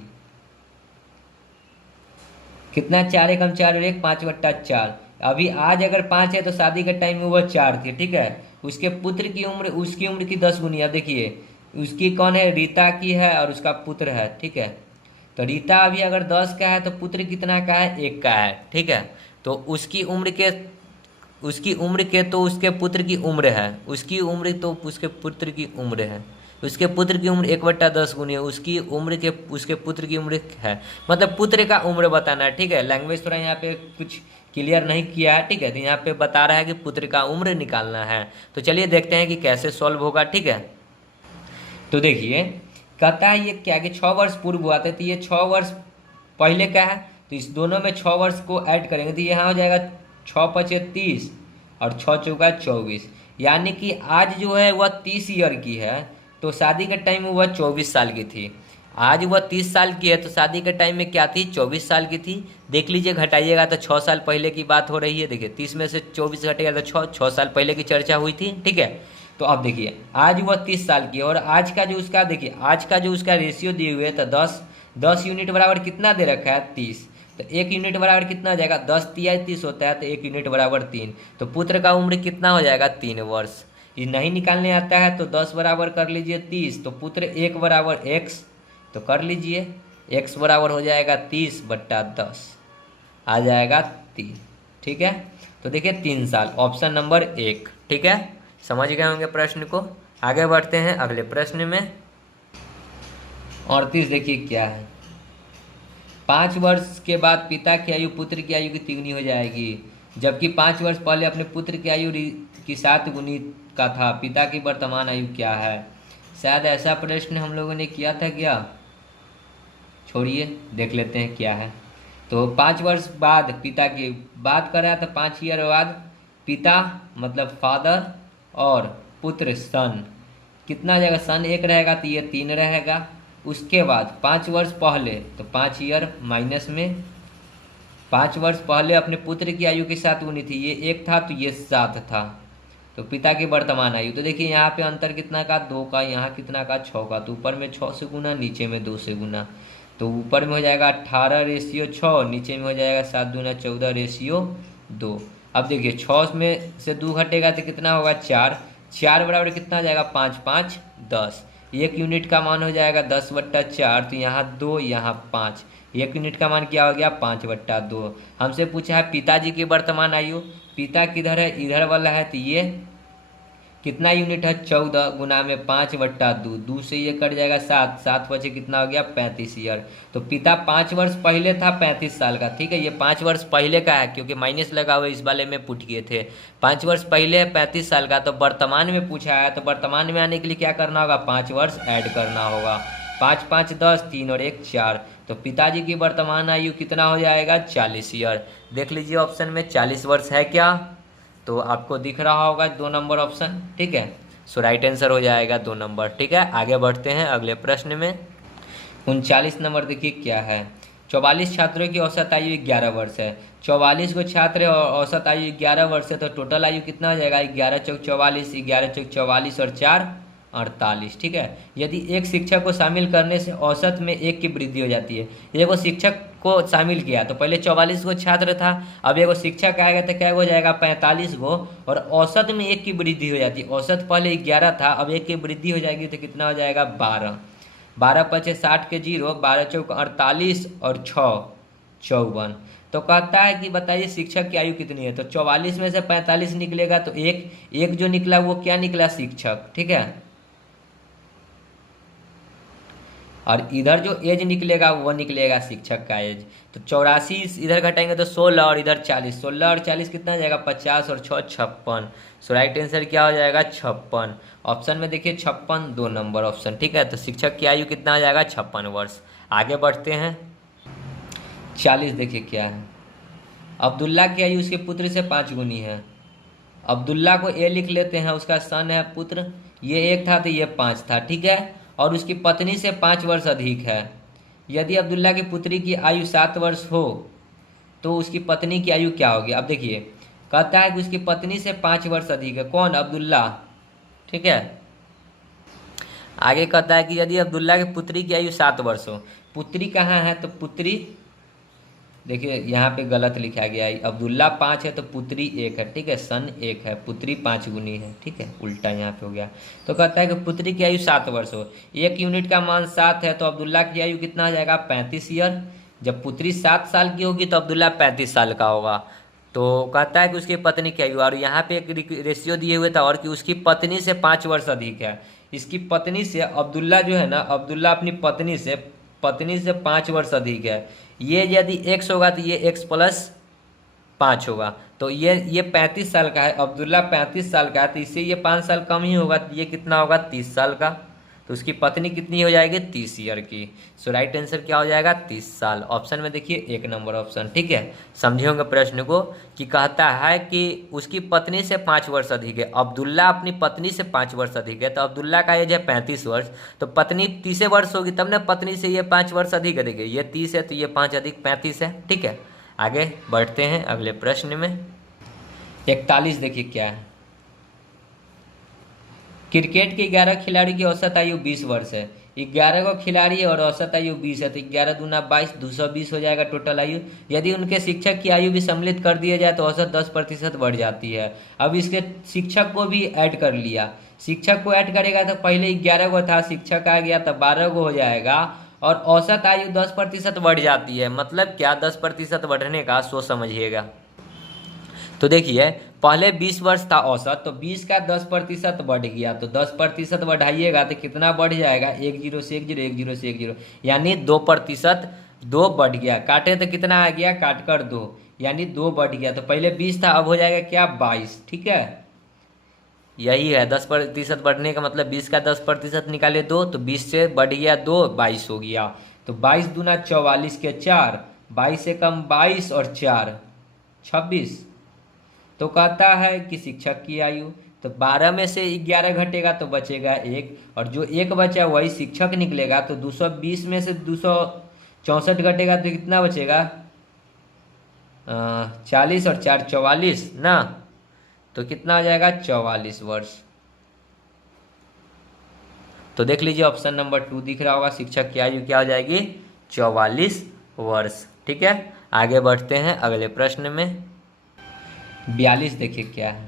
कितना, 4 एकम 4 और 1 5/4। अभी आज अगर 5 है तो शादी के टाइम में वह 4 थी, ठीक है। उसके पुत्र की उम्र उसकी उम्र की 10 गुनी है। देखिए उसकी कौन है, रीता की है और उसका पुत्र है, ठीक है। तो रीता अभी अगर 10 का है तो पुत्र कितना का है, 1 का है, ठीक है। तो उसकी उम्र के तो उसके पुत्र की उम्र है, उसकी उम्र तो उसके पुत्र की उम्र है, उसके पुत्र की उम्र 1/10 गुनी है, उसकी उम्र के उसके पुत्र की उम्र है, मतलब पुत्र का उम्र बताना है, ठीक है। लैंग्वेज थोड़ा यहाँ पे कुछ क्लियर नहीं किया है, ठीक है। तो यहाँ पे बता रहा है कि पुत्र का उम्र निकालना है। तो चलिए देखते हैं कि कैसे सॉल्व होगा, ठीक है। तो देखिए कहता है ये क्या कि 6 वर्ष पूर्व हुआ था, तो ये 6 वर्ष पहले का है, तो इस दोनों में 6 वर्ष को ऐड करेंगे तो यहाँ हो जाएगा 6×5 = 30 और 6×4 = 24, यानी कि आज जो है वह 30 ईयर की है, तो शादी के टाइम में वह 24 साल की थी। आज वह 30 साल की है, तो शादी के टाइम में क्या थी, 24 साल की थी। देख लीजिए, घटाइएगा तो 6 साल पहले की बात हो रही है। देखिए 30 में से 24 घटेगा तो 6 साल पहले की चर्चा हुई थी, ठीक है। तो अब देखिए आज वह 30 साल की है, और आज का जो उसका देखिए आज का जो उसका रेशियो दिए हुए है, तो 10 यूनिट बराबर कितना दे रखा है, 30। तो 1 यूनिट बराबर कितना हो जाएगा, 10 तिया 30 होता है, तो 1 यूनिट बराबर 3। तो पुत्र का उम्र कितना हो जाएगा, 3 वर्ष। ये नहीं निकालने आता है तो 10 बराबर कर लीजिए 30, तो पुत्र 1 बराबर x, तो कर लीजिए x बराबर हो जाएगा 30/10, आ जाएगा 3, ठीक है। तो देखिए 3 साल, ऑप्शन नंबर 1, ठीक है। समझ गए होंगे प्रश्न को। आगे बढ़ते हैं अगले प्रश्न में। 38 देखिए क्या है, 5 वर्ष के बाद पिता की आयु पुत्र की आयु की 3 हो जाएगी, जबकि 5 वर्ष पहले अपने पुत्र की आयु की 7 गुनी का था। पिता की वर्तमान आयु क्या है। शायद ऐसा प्रश्न हम लोगों ने किया था क्या, छोड़िए देख लेते हैं क्या है। तो 5 वर्ष बाद पिता की बात कर रहा था, 5 ईयर बाद पिता मतलब फादर और पुत्र सन, कितना आ जाएगा, सन 1 रहेगा तो ये 3 रहेगा। उसके बाद 5 वर्ष पहले, तो 5 ईयर माइनस में 5 वर्ष पहले अपने पुत्र की आयु के साथ गुनी थी, ये 1 था तो ये 7 था। तो पिता की वर्तमान आयु, तो देखिए यहाँ पे अंतर कितना का, 2 का, यहाँ कितना का, 6 का। तो ऊपर में 6 से गुना, नीचे में 2 से गुना, तो ऊपर में हो जाएगा 18/6, नीचे में हो जाएगा 7 दूना 14/2। अब देखिए 6 में से 2 घटेगा तो कितना होगा, 4 बराबर कितना हो जाएगा, 5 5 10। 1 यूनिट का मान हो जाएगा 10/4, तो यहाँ 2 यहाँ 5, 1 यूनिट का मान क्या हो गया, 5/2। हमसे पूछा है पिताजी की वर्तमान आयु, पिता किधर है, इधर वाला है, तो ये कितना यूनिट है, 14 गुना में 5/2, 2 से ये कट जाएगा 7, 7 बचे कितना हो गया, 35 ईयर। तो पिता 5 वर्ष पहले था 35 साल का, ठीक है। ये 5 वर्ष पहले का है क्योंकि माइनस लगा हुआ इस वाले में पुट किए थे। 5 वर्ष पहले है 35 साल का, तो वर्तमान में पूछा है, तो वर्तमान में आने के लिए क्या करना होगा, 5 वर्ष ऐड करना होगा। 5 5 10, 3 और 1 4, तो पिताजी की वर्तमान आयु कितना हो जाएगा, 40 ईयर। देख लीजिए ऑप्शन में 40 वर्ष है क्या, तो आपको दिख रहा होगा 2 नंबर ऑप्शन, ठीक है। सो राइट आंसर हो जाएगा 2 नंबर, ठीक है। आगे बढ़ते हैं अगले प्रश्न में। 39 नंबर देखिए क्या है, 44 छात्रों की औसत आयु 11 वर्ष है। 44 को छात्र और औसत आयु 11 वर्ष है, तो टोटल आयु कितना हो जाएगा, 11 चौक 44, 11 चौक 44 और 4 48, ठीक है। यदि एक शिक्षक को शामिल करने से औसत में 1 की वृद्धि हो जाती है। एगो शिक्षक को शामिल किया तो पहले 44 गो छात्र था, अब एगो शिक्षक आएगा तो क्या हो जाएगा, 45 गो, और औसत में 1 की वृद्धि हो जाती है। औसत पहले 11 था, अब 1 की वृद्धि हो जाएगी तो कितना हो जाएगा, 12। 12 पचे 60 के 0, 12 चौक 48 और 6 54। तो कहता है कि बताइए शिक्षक की आयु कितनी है, तो 44 में से 45 निकलेगा तो एक जो निकला वो क्या निकला, शिक्षक, ठीक है। और इधर जो एज निकलेगा वो निकलेगा शिक्षक का एज। तो 84 इधर घटाएंगे तो 16 और इधर 40, 16 और 40 कितना हो जाएगा, 50 और 6 56। सो राइट आंसर क्या हो जाएगा, 56। ऑप्शन में देखिए 56 2 नंबर ऑप्शन, ठीक है। तो शिक्षक की आयु कितना हो जाएगा, 56 वर्ष। आगे बढ़ते हैं 40 देखिए क्या है, अब्दुल्ला की आयु उसके पुत्र से 5 गुनी है। अब्दुल्ला को ए लिख लेते हैं, उसका सन है पुत्र, ये 1 था तो ये 5 था, ठीक है। और उसकी पत्नी से 5 वर्ष अधिक है। यदि अब्दुल्ला की पुत्री की आयु 7 वर्ष हो तो उसकी पत्नी की आयु क्या होगी। अब देखिए कहता है कि उसकी पत्नी से 5 वर्ष अधिक है, कौन, अब्दुल्ला, ठीक है। आगे कहता है कि यदि अब्दुल्ला की पुत्री की आयु 7 वर्ष हो, पुत्री कहाँ है, तो पुत्री देखिए यहाँ पे गलत लिखा गया है, अब्दुल्ला 5 है तो पुत्री 1 है, ठीक है। सन 1 है, पुत्री 5 गुनी है, ठीक है, उल्टा यहाँ पे हो गया। तो कहता है कि पुत्री की आयु 7 वर्ष हो, 1 यूनिट का मान 7 है, तो अब्दुल्ला की आयु कितना आ जाएगा, 35 ईयर। जब पुत्री 7 साल की होगी तो अब्दुल्ला 35 साल का होगा। तो कहता है कि उसकी पत्नी की आयु, और यहाँ पे एक रेशियो दिए हुए था और कि उसकी पत्नी से 5 वर्ष अधिक है। इसकी पत्नी से अब्दुल्ला जो है ना, अब्दुल्ला अपनी पत्नी से 5 वर्ष अधिक है। ये यदि x होगा तो ये x + 5 होगा, तो ये 35 साल का है, अब्दुल्ला 35 साल का है, तो इससे ये 5 साल कम ही होगा, तो ये कितना होगा, 30 साल का। तो उसकी पत्नी कितनी हो जाएगी 30 ईयर की। सो राइट आंसर क्या हो जाएगा 30 साल। ऑप्शन में देखिए 1 नंबर ऑप्शन। ठीक है, समझे होंगे प्रश्न को कि कहता है कि उसकी पत्नी से 5 वर्ष अधिक है। अब्दुल्ला अपनी पत्नी से 5 वर्ष अधिक है, तो अब्दुल्ला का एज है 35 वर्ष, तो पत्नी 30 वर्ष होगी तब ना पत्नी से ये 5 वर्ष अधिक है। ये 30 है तो ये 5 अधिक 35 है। ठीक है, आगे बढ़ते हैं अगले प्रश्न में। 41 देखिए क्या है। क्रिकेट के 11 खिलाड़ी की औसत आयु 20 वर्ष है। 11 को खिलाड़ी है और औसत आयु 20 है, तो 11 दूना 22, 220 हो जाएगा टोटल आयु। यदि उनके शिक्षक की आयु भी सम्मिलित कर दिया जाए तो औसत 10% बढ़ जाती है। अब इसके शिक्षक को भी ऐड कर लिया। शिक्षक को ऐड करेगा तो पहले 11 को था, शिक्षक आ गया तो 12 को हो जाएगा, और औसत आयु 10% बढ़ जाती है। मतलब क्या 10% बढ़ने का सोच समझिएगा। तो देखिए पहले 20 वर्ष था औसत, तो 20 का 10% बढ़ गया, तो 10% बढ़ाइएगा तो कितना बढ़ जाएगा 1 0 से 1 0, 1 0 से 1 0, यानी 2%, 2 बढ़ गया। काटे तो कितना आ गया, काट कर 2, यानी 2 बढ़ गया। तो पहले 20 था, अब हो जाएगा क्या 22। ठीक है, यही है 10% बढ़ने का मतलब। 20 का 10% निकाले 2, तो 20 से बढ़ गया 2, 22 हो गया। तो 22 दूना 44 के 4, 22 से कम 22 और 4 26। तो कहता है कि शिक्षक की आयु, तो 12 में से 11 घटेगा तो बचेगा 1, और जो 1 बचा वही शिक्षक निकलेगा। तो 220 में से 264 घटेगा तो कितना बचेगा 40 और 4 44 ना, तो कितना हो जाएगा 44 वर्ष। तो देख लीजिए ऑप्शन नंबर 2 दिख रहा होगा, शिक्षक की आयु क्या हो जाएगी 44 वर्ष। ठीक है, आगे बढ़ते हैं अगले प्रश्न में। 42 देखिए क्या है।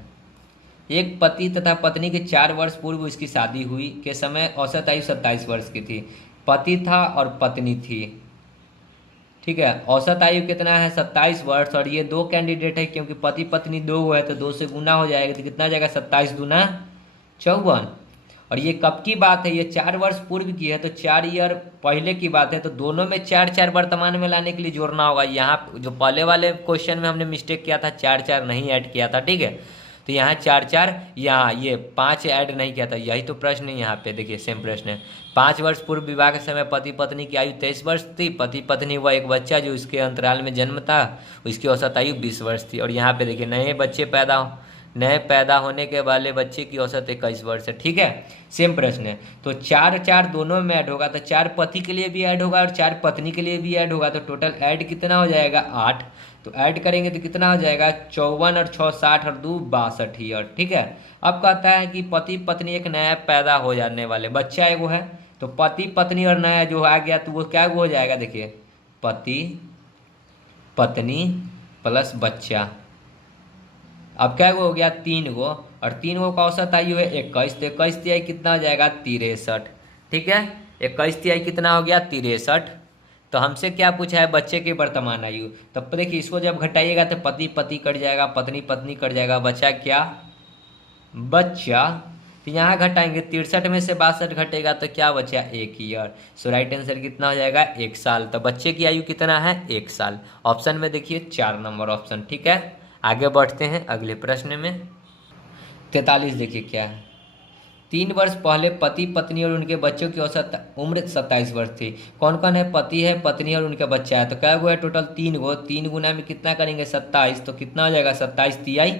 एक पति तथा पत्नी के 4 वर्ष पूर्व उसकी शादी हुई के समय औसत आयु 27 वर्ष की थी। पति था और पत्नी थी। ठीक है, औसत आयु कितना है 27 वर्ष, और ये 2 कैंडिडेट है क्योंकि पति पत्नी 2 है तो 2 से गुना हो जाएगा, तो कितना जाएगा 27 दूना 54। और ये कब की बात है, ये 4 वर्ष पूर्व की है, तो 4 ईयर पहले की बात है। तो दोनों में 4 4 वर्तमान में लाने के लिए जोड़ना होगा। यहाँ जो पहले वाले क्वेश्चन में हमने मिस्टेक किया था, 4 4 नहीं ऐड किया था। ठीक है, तो यहाँ 4 4, यहाँ ये 5 ऐड नहीं किया था। यही तो प्रश्न है यहाँ पे, देखिए सेम प्रश्न है। 5 वर्ष पूर्व विवाह के समय पति पत्नी की आयु 23 वर्ष थी। पति पत्नी व एक बच्चा जो इसके अंतराल में जन्म था, उसकी औसत आयु 20 वर्ष थी। और यहाँ पे देखिए नए पैदा होने के वाले बच्चे की औसत 21 वर्ष है। ठीक है, सेम प्रश्न है। तो 4 4 दोनों में ऐड होगा, तो 4 पति के लिए भी ऐड होगा और 4 पत्नी के लिए भी ऐड होगा, तो टोटल ऐड कितना हो जाएगा 8। तो ऐड करेंगे तो कितना हो जाएगा 54 और 6 60 और 2 62 ईयर। ठीक है, अब कहता है कि पति पत्नी एक नया पैदा हो जाने वाले बच्चा एगो है, तो पति पत्नी और नया जो आ गया तो वो क्या हो जाएगा, देखिए पति पत्नी प्लस बच्चा। अब क्या हो गया 3 गो, और 3 गो का औसत आयु है 21, तो 21 तिहाई कितना हो जाएगा 63। ठीक है, 21 तिहाई कितना हो गया 63। तो हमसे क्या पूछा है बच्चे की वर्तमान आयु। तब देखिए इसको जब घटाइएगा तो पति पति कट जाएगा, पत्नी पत्नी कट जाएगा, बचा क्या बच्चा। तो यहाँ घटाएंगे 63 में से 62 घटेगा तो क्या बचा 1 ईयर। सो राइट आंसर कितना हो जाएगा 1 साल। तो बच्चे की आयु कितना है 1 साल। ऑप्शन में देखिए 4 नंबर ऑप्शन। ठीक है, आगे बढ़ते हैं अगले प्रश्न में। 43 देखिए क्या है। 3 वर्ष पहले पति पत्नी और उनके बच्चों की औसत उम्र 27 वर्ष थी। कौन कौन है, पति है पत्नी और उनका बच्चा है। तो क्या हुआ है टोटल 3 गो, 3 गुना में कितना करेंगे 27, तो कितना हो जाएगा 27 तिहाई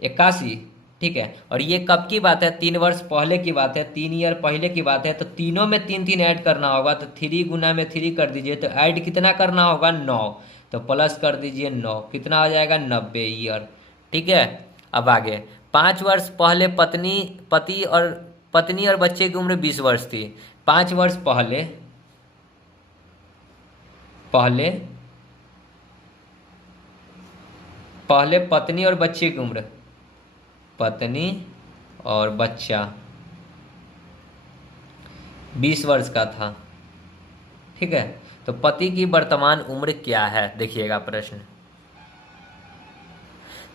81। ठीक है, और ये कब की बात है 3 वर्ष पहले की बात है, 3 ईयर पहले की बात है। तो तीनों में 3 3 ऐड करना होगा, तो 3 गुना में 3 कर दीजिए, तो ऐड कितना करना होगा 9, तो प्लस कर दीजिए 9, कितना हो जाएगा 90 ईयर। ठीक है, अब आगे 5 वर्ष पहले पति और बच्चे की उम्र 20 वर्ष थी। 5 वर्ष पहले पत्नी और बच्चे की उम्र, पत्नी और बच्चा 20 वर्ष का था। ठीक है, तो पति की वर्तमान उम्र क्या है देखिएगा प्रश्न।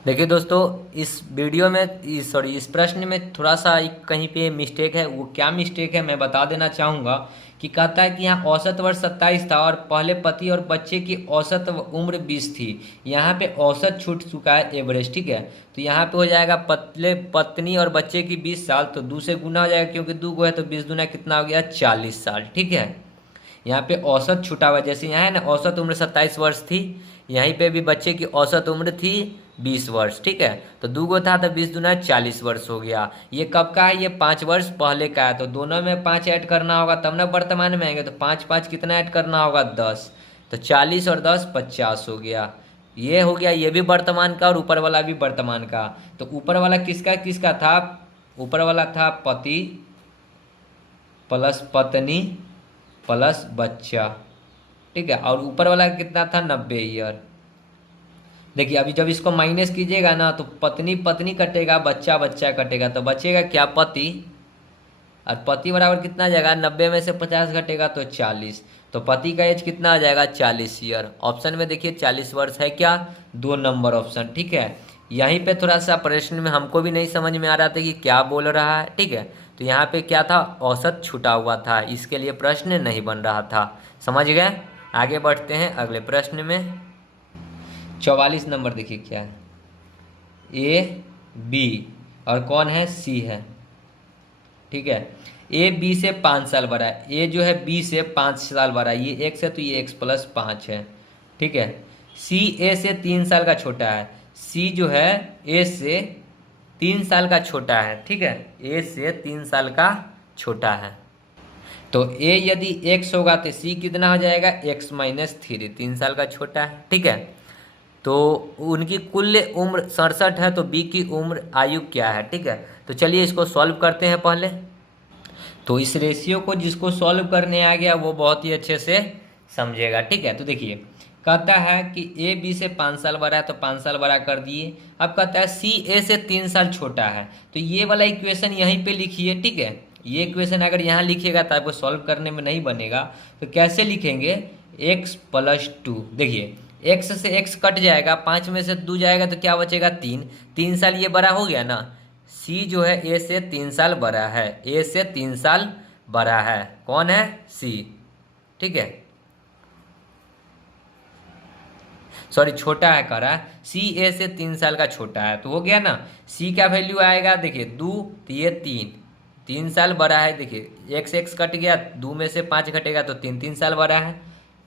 देखिए दोस्तों, इस वीडियो में इस प्रश्न में थोड़ा सा कहीं पे मिस्टेक है। वो क्या मिस्टेक है मैं बता देना चाहूँगा कि कहता है कि यहाँ औसत वर्ष 27 था और पहले पति और बच्चे की औसत उम्र 20 थी। यहाँ पे औसत छूट चुका है एवरेज, ठीक है। तो यहाँ पे हो जाएगा पतले पत्नी और बच्चे की 20 साल, तो 2 से गुना हो जाएगा क्योंकि 2 को है, तो 20 दूना कितना हो गया 40 साल, ठीक है। यहाँ पे औसत छुटा हुआ, जैसे यहाँ है ना औसत उम्र 27 वर्ष थी, यहीं पे भी बच्चे की औसत उम्र थी 20 वर्ष, ठीक है। तो 2 गो था तो 20 दूना 40 वर्ष हो गया। ये कब का है? ये 5 वर्ष पहले का है, तो दोनों में 5 ऐड करना होगा तब ना वर्तमान में आएंगे। तो 5 5 कितना ऐड करना होगा 10, तो 40 और 10 50 हो गया। ये हो गया, ये भी वर्तमान का और ऊपर वाला भी वर्तमान का। तो ऊपर वाला किसका किसका था? ऊपर वाला था पति प्लस पत्नी प्लस बच्चा, ठीक है। और ऊपर वाला कितना था 90 ईयर। देखिए अभी जब इसको माइनस कीजिएगा ना तो पत्नी पत्नी कटेगा, बच्चा बच्चा कटेगा, तो बचेगा क्या पति, और पति बराबर कितना आ जाएगा 90 में से 50 घटेगा तो 40। तो पति का एज कितना आ जाएगा 40 ईयर। ऑप्शन में देखिए 40 वर्ष है क्या, 2 नंबर ऑप्शन, ठीक है। यहीं पे थोड़ा सा प्रश्न में हमको भी नहीं समझ में आ रहा था कि क्या बोल रहा है, ठीक है। तो यहाँ पे क्या था, औसत छुटा हुआ था, इसके लिए प्रश्न नहीं बन रहा था। समझ गए। आगे बढ़ते हैं अगले प्रश्न में। 44 नंबर देखिए क्या है, ए बी और कौन है, सी है, ठीक है। ए बी से 5 साल बड़ा है, ए जो है बी से 5 साल बड़ा है, ये एक्स है तो ये एक्स प्लस 5 है, ठीक है। सी ए से 3 साल का छोटा है, सी जो है ए से 3 साल का छोटा है, ठीक है। ए से 3 साल का छोटा है, तो ए यदि एक्स होगा तो सी कितना हो जाएगा एक्स माइनस 3, 3 साल का छोटा है, ठीक है। तो उनकी कुल उम्र 67 है, तो बी की उम्र आयु क्या है, ठीक है। तो चलिए इसको सॉल्व करते हैं पहले। तो इस रेशियो को जिसको सॉल्व करने आ गया वो बहुत ही अच्छे से समझेगा, ठीक है। तो देखिए कहता है कि ए बी से 5 साल बड़ा है, तो 5 साल बड़ा कर दिए। अब कहता है सी ए से 3 साल छोटा है, तो ये वाला इक्वेशन यहीं पे लिखिए, ठीक है। ये इक्वेशन अगर यहाँ लिखिएगा तो आपको सॉल्व करने में नहीं बनेगा, तो कैसे लिखेंगे, x प्लस 2। देखिए x से x कट जाएगा, 5 में से 2 जाएगा तो क्या बचेगा 3, 3 साल ये बड़ा हो गया ना। सी जो है ए से 3 साल बड़ा है, ए से 3 साल बड़ा है, कौन है सी, ठीक है। सॉरी छोटा है कह रहा है, सी ए से 3 साल का छोटा है, तो हो गया ना। सी का वैल्यू आएगा देखिए 2, तो ये 3 साल बड़ा है। देखिए एक्स एक्स कट गया, 2 में से 5 घटेगा तो 3 साल बड़ा है,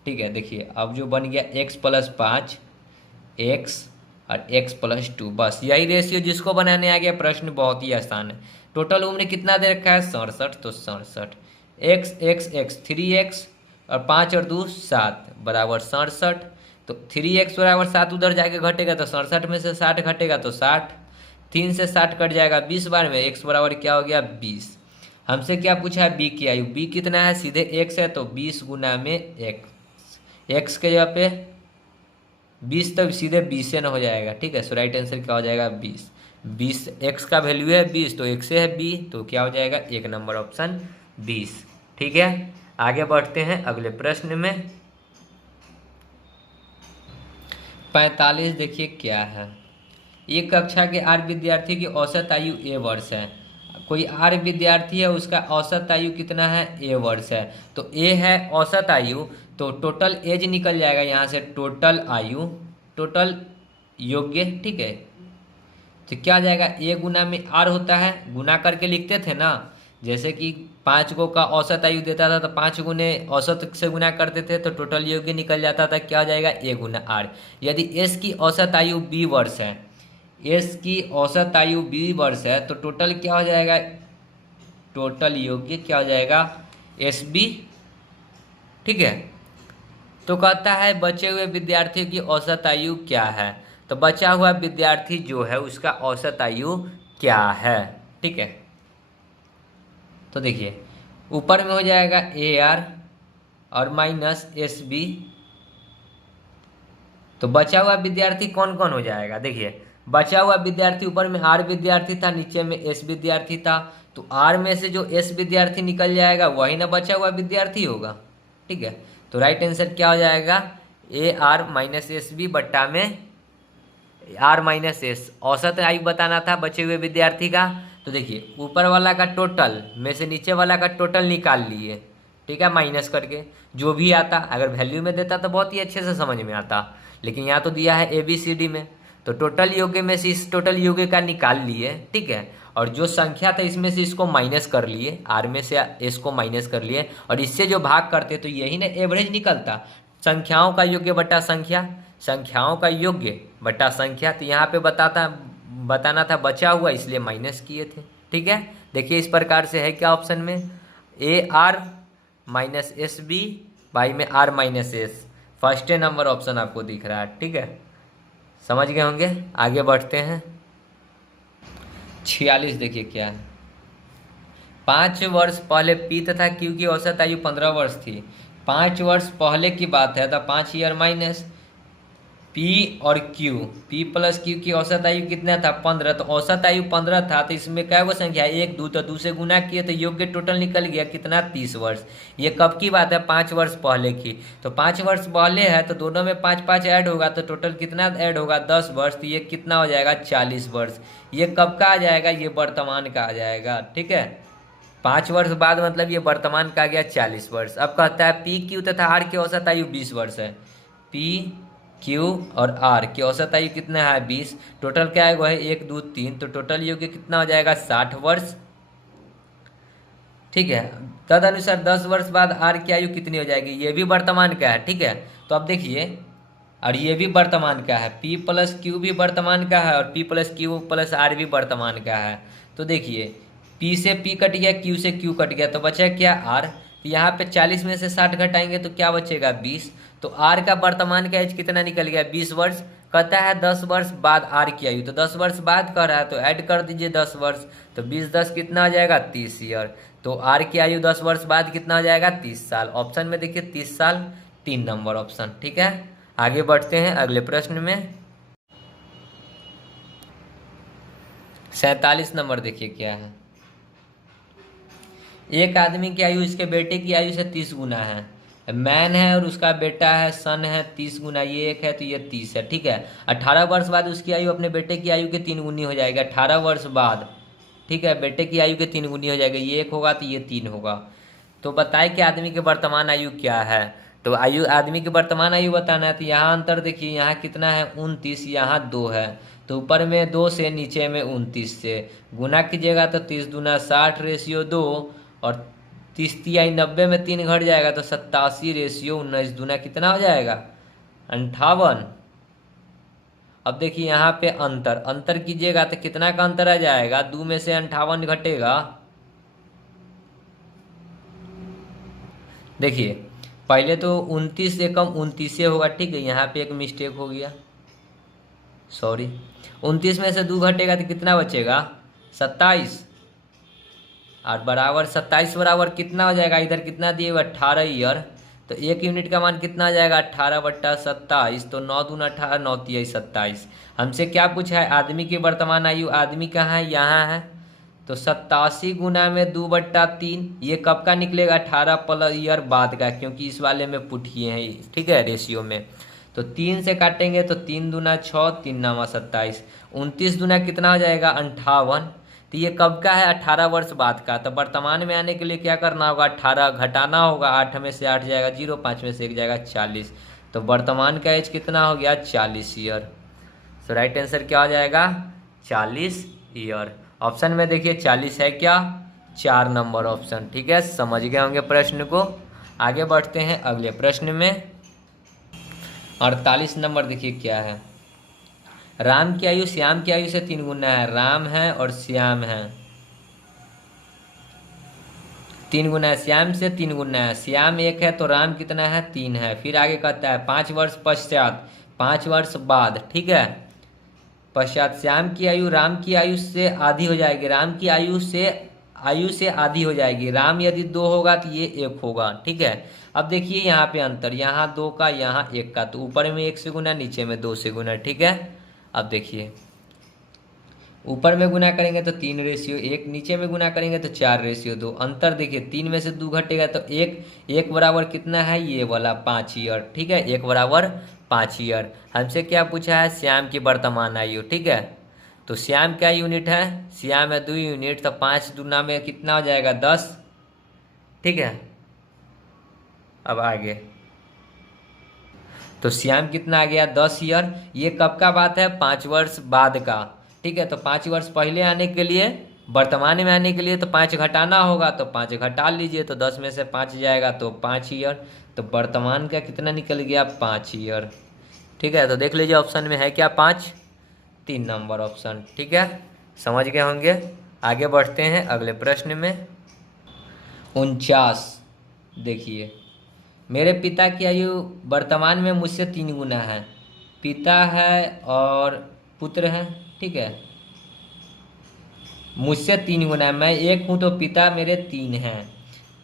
ठीक है। देखिए अब जो बन गया x प्लस 5 एक्स और x प्लस 2, बस यही रेशियो जिसको बनाने आ गया। प्रश्न बहुत ही आसान है। टोटल उम्र कितना दे रखा है 67, तो 67 एक्स एक्स एक्स 3x और 5 और 2 7 बराबर 67। तो 3x बराबर 7 उधर जाके घटेगा तो 67 में से 60 घटेगा तो 60, 3 से 60 कट जाएगा 20 बार में, x बराबर क्या हो गया 20। हमसे क्या पूछा है बी की आयु, बी कितना है, सीधे x है तो 20 गुना में x के जगह पे 20 तो सीधे 20 से न हो जाएगा, ठीक है। सो राइट आंसर क्या हो जाएगा 20। 20 x का वैल्यू है 20, तो x से है b, तो क्या हो जाएगा 1 नंबर ऑप्शन 20, ठीक है। आगे बढ़ते हैं अगले प्रश्न में। 45 देखिए क्या है, एक कक्षा के 8 विद्यार्थी की औसत आयु a वर्ष है। कोई 8 विद्यार्थी है, उसका औसत आयु कितना है a वर्ष है। तो a है औसत आयु, तो टोटल एज निकल जाएगा यहाँ से, टोटल आयु टोटल योग्य, ठीक है। तो क्या आ जाएगा a गुना में r होता है, गुना करके लिखते थे ना, जैसे कि 5 को का औसत आयु देता था तो 5 गुने औसत से गुना करते थे तो टोटल योग्य निकल जाता था। क्या हो जाएगा a गुना r। यदि s की औसत आयु b वर्ष है, s की औसत आयु b वर्ष है, तो टोटल क्या हो जाएगा, टोटल योग्य क्या हो जाएगा sb, ठीक है। तो कहता है बचे हुए विद्यार्थियों की औसत आयु क्या है। तो बचा हुआ विद्यार्थी जो है उसका औसत आयु क्या है, ठीक है। तो देखिए ऊपर में हो जाएगा AR और माइनस SB, तो बचा हुआ विद्यार्थी कौन कौन हो जाएगा। देखिए बचा हुआ विद्यार्थी ऊपर में R विद्यार्थी था, नीचे में S विद्यार्थी था, तो R में से जो S विद्यार्थी निकल जाएगा वही ना बचा हुआ विद्यार्थी होगा, ठीक है। तो राइट आंसर क्या हो जाएगा AR माइनस SB बट्टा में आर माइनस एस, औसत आयु बताना था बचे हुए विद्यार्थी का। तो देखिए ऊपर वाला का टोटल में से नीचे वाला का टोटल निकाल लिए, ठीक है, माइनस करके जो भी आता, अगर वैल्यू में देता तो बहुत ही अच्छे से समझ में आता, लेकिन यहाँ तो दिया है ABCD में, तो टोटल योग्य में से इस टोटल योग्य का निकाल लिए, ठीक है, और जो संख्या था इसमें से इसको माइनस कर लिए, आर में से एस को माइनस कर लिए, और इससे जो भाग करते तो यही ना एवरेज निकलता, संख्याओं का योग्य बटा संख्या, संख्याओं का योग्य बटा संख्या। तो यहाँ पे बताना था बचा हुआ, इसलिए माइनस किए थे, ठीक है। देखिए इस प्रकार से है क्या ऑप्शन में, AR माइनस SB बाई में R minus S, first number option आपको दिख रहा है, ठीक है, समझ गए होंगे। आगे बढ़ते हैं 46, देखिए क्या है, 5 वर्ष पहले P तथा Q की औसत आयु 15 वर्ष थी। 5 वर्ष पहले की बात है तो 5 ईयर माइनस P और Q, P प्लस Q की औसत आयु कितना था 15, तो औसत आयु 15 था, तो इसमें क्या वो संख्या 1 2, तो 2 से गुना किए तो योग्य टोटल निकल गया कितना 30 वर्ष। ये कब की बात है 5 वर्ष पहले की, तो 5 वर्ष पहले है तो दोनों में 5 5 ऐड होगा तो टोटल कितना ऐड होगा 10 वर्ष, तो ये कितना हो जाएगा 40 वर्ष। ये कब का आ जाएगा, ये वर्तमान का आ जाएगा, ठीक है। 5 वर्ष बाद मतलब ये वर्तमान का आ गया 40 वर्ष। अब कहता है P Q तथा R की औसत आयु 20 वर्ष है, P Q और R की औसत आयु कितना है 20, टोटल क्या है वो है 1 2 3, तो टोटल योग्य कितना हो जाएगा 60 वर्ष, ठीक है। तदनुसार 10 वर्ष बाद R की आयु कितनी हो जाएगी, ये भी वर्तमान का है, ठीक है। तो अब देखिए, और ये भी वर्तमान का है, P प्लस Q भी वर्तमान का है और P plus Q plus R भी वर्तमान का है। तो देखिए P से P कट गया, Q से Q कट गया, तो बचा क्या R, तो यहाँ पे 40 में से 60 घटाएंगे तो क्या बचेगा 20, तो R का वर्तमान का एज कितना निकल गया 20 वर्ष। कहता है 10 वर्ष बाद R की आयु, तो 10 वर्ष बाद कह रहा है तो ऐड कर दीजिए 10 वर्ष, तो 20 10 कितना हो जाएगा 30 ईयर, तो R की आयु 10 वर्ष बाद कितना हो जाएगा 30 साल। ऑप्शन में देखिए 30 साल 3 नंबर ऑप्शन, ठीक है। आगे बढ़ते हैं अगले प्रश्न में 47 नंबर, देखिए क्या है, एक आदमी की आयु इसके बेटे की आयु से 30 गुना है, मैन है और उसका बेटा है सन है 30 गुना, ये एक है तो ये 30 है, ठीक है। 18 वर्ष बाद उसकी आयु अपने बेटे की आयु के 3 गुनी हो जाएगा, 18 वर्ष बाद, ठीक है, बेटे की आयु के 3 गुनी हो जाएगा, ये 1 होगा तो ये 3 होगा। तो बताए कि आदमी की वर्तमान आयु क्या है, तो आदमी की वर्तमान आयु बताना है, तो यहाँ अंतर देखिए, यहाँ कितना है 29, यहाँ 2 है, तो ऊपर में 2 से नीचे में 29 से गुना कीजिएगा तो 30 दूना 60 रेशियो 2, और 30 तिहाई 90 में 3 घट जाएगा तो 87 रेशियो 19 दूना कितना हो जाएगा 58। अब देखिए यहाँ पे अंतर कीजिएगा तो कितना का अंतर आ जाएगा, 2 में से 58 घटेगा, देखिए पहले तो 29 से कम 29 होगा, ठीक है, यहाँ पे एक मिस्टेक हो गया, सॉरी, 29 में से 2 घटेगा तो कितना बचेगा 27, और बराबर 27 बराबर कितना हो जाएगा, इधर कितना दिए हुआ 18 ईयर, तो 1 यूनिट का मान कितना आ जाएगा 18/27, तो 9 दूना 18 9 तिहाई 27। हमसे क्या पूछा है, आदमी की वर्तमान आयु, आदमी कहाँ है यहाँ है, तो 87 गुना में 2/3, ये कब का निकलेगा 18 प्लस ईयर बाद का, क्योंकि इस वाले में पुट किए हैं, ठीक है, रेशियो में। तो 3 से काटेंगे तो 3 दूना 6 3 नामा 27, 29 दूना कितना हो जाएगा 58, तो ये कब का है 18 वर्ष बाद का। तो वर्तमान में आने के लिए क्या करना होगा 18 घटाना होगा, 8 में से 8 जाएगा 0, 5 में से 1 जाएगा 40, तो वर्तमान का एज कितना हो गया 40 ईयर। तो राइट आंसर क्या हो जाएगा 40 ईयर। ऑप्शन में देखिए 40 है क्या 4 नंबर ऑप्शन, ठीक है, समझ गए होंगे प्रश्न को। आगे बढ़ते हैं अगले प्रश्न में 48 नंबर, देखिए क्या है, राम की आयु श्याम की आयु से 3 गुना है, राम है और श्याम है 3 गुना है, श्याम से 3 गुना है, श्याम 1 है तो राम कितना है 3 है। फिर आगे कहता है 5 वर्ष पश्चात, 5 वर्ष बाद, ठीक है, पश्चात श्याम की आयु राम की आयु से आधी हो जाएगी, राम की आयु से आधी हो जाएगी, राम यदि 2 होगा तो ये 1 होगा, ठीक है। अब देखिए यहाँ पे अंतर, यहाँ 2 का यहाँ 1 का, तो ऊपर में 1 से गुना नीचे में 2 से गुना, ठीक है। अब देखिए ऊपर में गुना करेंगे तो 3/1, नीचे में गुना करेंगे तो 4/2, अंतर देखिए 3 में से 2 घटेगा तो 1 बराबर कितना है ये वाला 5 ईयर, ठीक है, 1 बराबर 5 ईयर। हमसे क्या पूछा है, श्याम की वर्तमान आयु। ठीक है, तो श्याम क्या यूनिट है, श्याम है 2 यूनिट, तो 5 दूना में कितना हो जाएगा 10। ठीक है, अब आगे तो श्याम कितना आ गया 10 ईयर। ये कब का बात है, 5 वर्ष बाद का। ठीक है, तो 5 वर्ष पहले आने के लिए, वर्तमान में आने के लिए तो 5 घटाना होगा, तो 5 घटा लीजिए, तो 10 में से 5 जाएगा तो 5 ईयर। तो वर्तमान का कितना निकल गया, 5 ईयर। ठीक है, तो देख लीजिए ऑप्शन में है क्या, 5, 3 नंबर ऑप्शन। ठीक है, समझ गए होंगे। आगे बढ़ते हैं अगले प्रश्न में। 49 देखिए, मेरे पिता की आयु वर्तमान में मुझसे 3 गुना है। पिता है और पुत्र है। ठीक है, मुझसे 3 गुना है, मैं 1 हूँ तो पिता मेरे 3 हैं।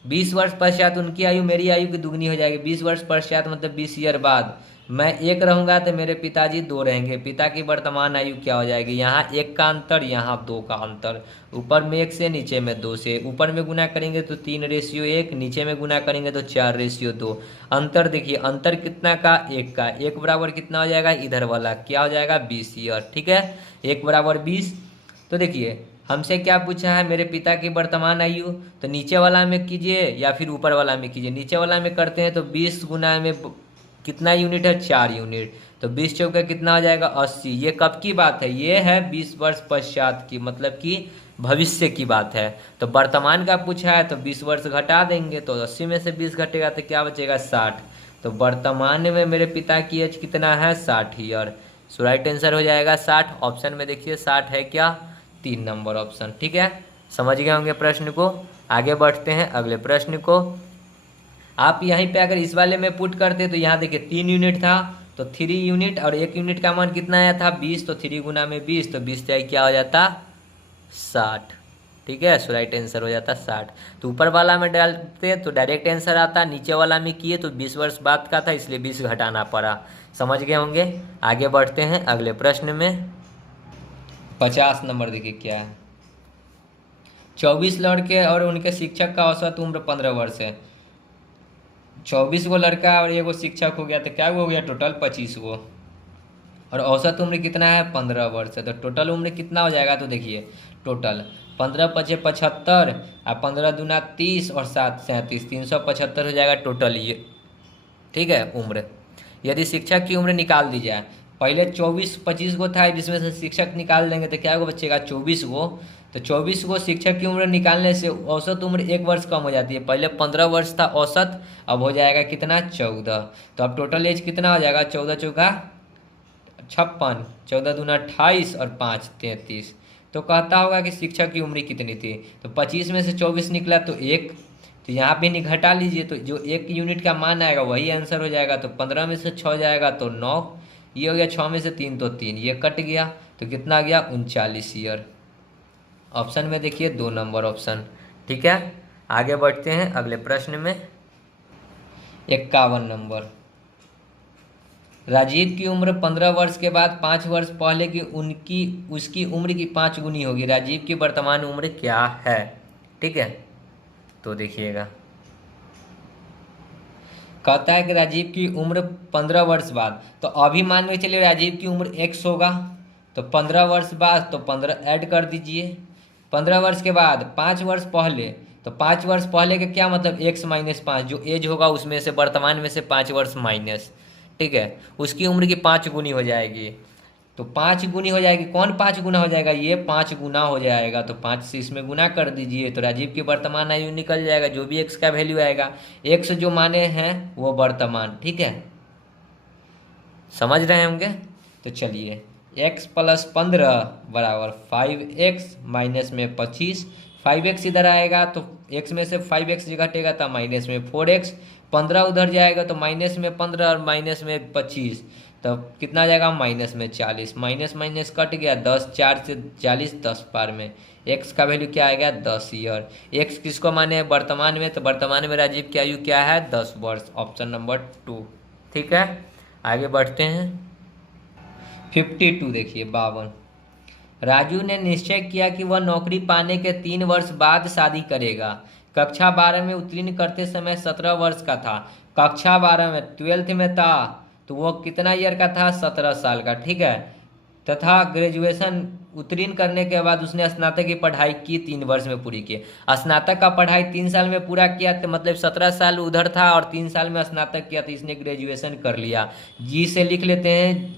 20 वर्ष पश्चात उनकी आयु मेरी आयु की दुगनी हो जाएगी। 20 वर्ष पश्चात मतलब 20 ईयर बाद मैं 1 रहूँगा तो मेरे पिताजी 2 रहेंगे। पिता की वर्तमान आयु क्या हो जाएगी, यहाँ 1 का अंतर, यहाँ 2 का अंतर। ऊपर में 1 से, नीचे में 2 से। ऊपर में गुना करेंगे तो 3:1, नीचे में गुना करेंगे तो 4:2। अंतर देखिए, अंतर कितना का, 1 का। 1 बराबर कितना हो जाएगा, इधर वाला क्या हो जाएगा, 20 ईयर। ठीक है, 1 बराबर 20। तो देखिए हमसे क्या पूछा है, मेरे पिता की वर्तमान आयु, तो नीचे वाला में कीजिए या फिर ऊपर वाला में कीजिए। नीचे वाला में करते हैं तो 20 गुना में कितना यूनिट है, 4 यूनिट। तो 20 चौका कितना हो जाएगा, 80। ये कब की बात है, ये है 20 वर्ष पश्चात की, मतलब कि भविष्य की बात है। तो वर्तमान का पूछा है तो 20 वर्ष घटा देंगे, तो 80 में से 20 घटेगा तो क्या बचेगा, 60। तो वर्तमान में मेरे पिता की एज कितना है, 60 ईयर। सो राइट आंसर हो जाएगा 60। ऑप्शन में देखिए 60 है क्या, 3 नंबर ऑप्शन। ठीक है, समझ गए होंगे प्रश्न को। आगे बढ़ते हैं अगले प्रश्न को। आप यहीं पे अगर इस वाले में पुट करते तो यहाँ देखिए 3 यूनिट था, तो 3 यूनिट और 1 यूनिट का मान कितना आया था, 20। तो 3 गुना में 20, तो 20 क्या हो जाता, 60। ठीक है, सो राइट आंसर हो जाता 60। तो ऊपर वाला में डालते तो डायरेक्ट आंसर आता, नीचे वाला में किए तो 20 वर्ष बाद का था, इसलिए 20 घटाना पड़ा। समझ गए होंगे। आगे बढ़ते हैं अगले प्रश्न में। 50 नंबर देखिए क्या है। 24 लड़के और उनके शिक्षक का औसत उम्र 15 वर्ष है। 24 गो लड़का और 1 गो शिक्षक हो गया, तो क्या हो गया, टोटल 25 गो। और औसत उम्र कितना है, 15 वर्ष है। तो टोटल उम्र कितना हो जाएगा, तो देखिए टोटल 15 पचे 75 और 15 दूना 30 और 7 37, 375 हो जाएगा टोटल ये। ठीक है, उम्र। यदि शिक्षक की उम्र निकाल दी जाए, पहले 24-25 गो था, जिसमें से शिक्षक निकाल देंगे तो क्या गो बचेगा, 24 गो। तो 24 गो शिक्षक की उम्र निकालने से औसत उम्र 1 वर्ष कम हो जाती है। पहले 15 वर्ष था औसत, अब हो जाएगा कितना, 14। तो अब टोटल एज कितना हो जाएगा, 14 चौका 56, 14 दूना 28 और 5 33। तो कहता होगा कि शिक्षक की उम्र कितनी थी, तो 25 में से 24 निकला तो 1, तो यहाँ पे नहीं घटा लीजिए, तो जो 1 यूनिट का मान आएगा वही आंसर हो जाएगा। तो 15 में से 6 जाएगा तो 9, ये हो गया 6 में से 3 तो 3, ये कट गया, तो कितना आ गया, 39 ईयर। ऑप्शन में देखिए 2 नंबर ऑप्शन। ठीक है, आगे बढ़ते हैं अगले प्रश्न में। 51 नंबर। राजीव की उम्र 15 वर्ष के बाद 5 वर्ष पहले की उसकी उम्र की 5 गुनी होगी। राजीव की वर्तमान उम्र क्या है। ठीक है, तो देखिएगा, कहता है कि राजीव की उम्र 15 वर्ष बाद, तो अभी मान के चलिए राजीव की उम्र x होगा, तो 15 वर्ष बाद तो 15 ऐड कर दीजिए। 15 वर्ष के बाद 5 वर्ष पहले, तो 5 वर्ष पहले का क्या मतलब, x माइनस 5, जो एज होगा उसमें से वर्तमान में से 5 वर्ष माइनस। ठीक है, उसकी उम्र की 5 गुनी हो जाएगी, तो 5 गुनी हो जाएगी। कौन 5 गुना हो जाएगा, ये 5 गुना हो जाएगा, तो 5 से इसमें गुना कर दीजिए, तो राजीव की वर्तमान आयु निकल जाएगा, जो भी x का वैल्यू आएगा। x जो माने हैं वो वर्तमान। ठीक है, समझ रहे होंगे। तो चलिए, x + 15 बराबर 5x माइनस में 25, 5x इधर आएगा तो x में से 5x घटेगा तो माइनस में 4x, 15 उधर जाएगा तो माइनस में 15 और माइनस में 25, तो कितना आ जाएगा, माइनस में 40। माइनस माइनस कट गया, 10, 4 से 40, 10 पार में x का वैल्यू क्या आएगा, 10 ईयर। x किसको माने हैं, वर्तमान में, तो वर्तमान में राजीव की आयु क्या है, 10 वर्ष। Option number 2। ठीक है, आगे बढ़ते हैं। 52 देखिए, 52। राजू ने निश्चय किया कि वह नौकरी पाने के 3 वर्ष बाद शादी करेगा। कक्षा 12 में उत्तीर्ण करते समय 17 वर्ष का था। कक्षा 12 में 12th में था तो वो कितना ईयर का था, 17 साल का, ठीक है। तथा ग्रेजुएशन उत्तीर्ण करने के बाद उसने स्नातक की पढ़ाई की 3 वर्ष में पूरी की। स्नातक का पढ़ाई 3 साल में पूरा किया, तो मतलब 17 साल उधर था और 3 साल में स्नातक किया, तो इसने ग्रेजुएशन कर लिया। जी से लिख लेते हैं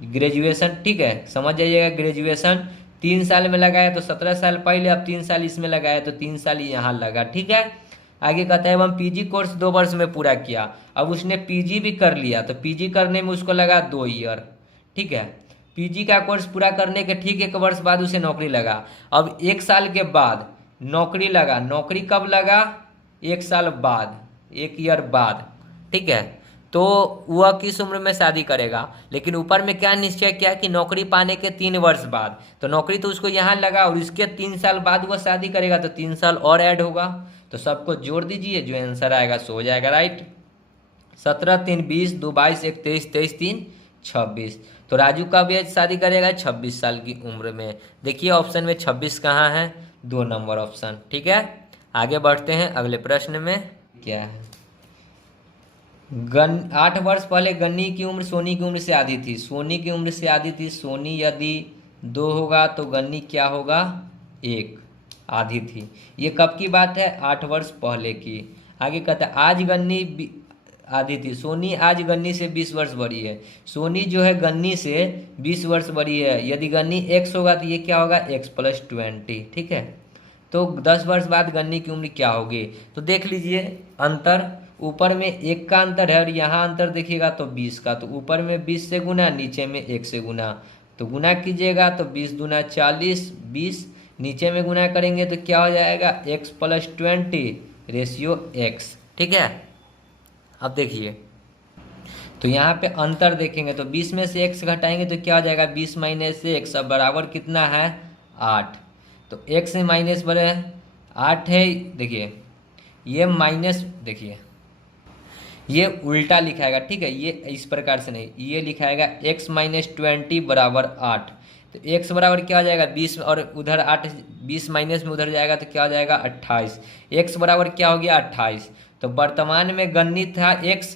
ग्रेजुएशन, ठीक है, समझ जाइएगा। ग्रेजुएशन 3 साल में लगाया तो 17 साल पहले, अब 3 साल इसमें लगाया तो 3 साल यहाँ लगा, ठीक है। आगे कहता है एवं पीजी कोर्स 2 वर्ष में पूरा किया। अब उसने पीजी भी कर लिया, तो पीजी करने में उसको लगा 2 ईयर, ठीक है। पीजी का कोर्स पूरा करने के ठीक 1 वर्ष बाद उसे नौकरी लगा। अब 1 साल के बाद नौकरी लगा। नौकरी कब लगा, 1 साल बाद, 1 ईयर बाद, ठीक है। तो वह किस उम्र में शादी करेगा, लेकिन ऊपर में क्या निश्चय किया कि नौकरी पाने के 3 वर्ष बाद, तो नौकरी तो उसको यहाँ लगा और इसके 3 साल बाद वह शादी करेगा, तो 3 साल और ऐड होगा। तो सबको जोड़ दीजिए, जो आंसर आएगा सो हो जाएगा राइट। 17 3 20, 2 22, 1 23, 23 3 26। तो राजू कब ये शादी करेगा, 26 साल की उम्र में। देखिए ऑप्शन में 26 कहाँ है, 2 नंबर ऑप्शन, ठीक है। आगे बढ़ते हैं अगले प्रश्न में। क्या है, 8 वर्ष पहले गन्नी की उम्र सोनी की उम्र से आधी थी। सोनी की उम्र से आधी थी, सोनी यदि 2 होगा तो गन्नी क्या होगा, 1, आधी थी। ये कब की बात है, 8 वर्ष पहले की। आगे कहता है आज गन्नी आधी थी। सोनी आज गन्नी से 20 वर्ष बड़ी है। सोनी जो है गन्नी से 20 वर्ष बड़ी है। यदि गन्नी x होगा तो ये क्या होगा, x + 20, ठीक है। तो 10 वर्ष बाद गन्नी की उम्र क्या होगी, तो देख लीजिए अंतर। ऊपर में 1 का अंतर है और यहाँ अंतर देखिएगा तो 20 का। तो ऊपर में 20 से गुना, नीचे में 1 से गुना, तो गुना कीजिएगा तो 20 दूना 40, 20 नीचे में गुना करेंगे तो क्या हो जाएगा, x + 20 रेशियो x, ठीक है। अब देखिए तो यहाँ पे अंतर देखेंगे तो 20 में से x घटाएंगे तो क्या हो जाएगा, 20 - x, अब बराबर कितना है, 8। तो x से माइनस बड़े 8 है। देखिए ये माइनस, देखिए ये उल्टा लिखाएगा, ठीक है। ये इस प्रकार से नहीं, ये लिखाएगा x - 20 बराबर 8। तो x बराबर क्या हो जाएगा, 20, और उधर 8, 20 माइनस में उधर जाएगा तो क्या हो जाएगा, 28। x बराबर क्या हो गया, 28। तो वर्तमान में गन्नी था x,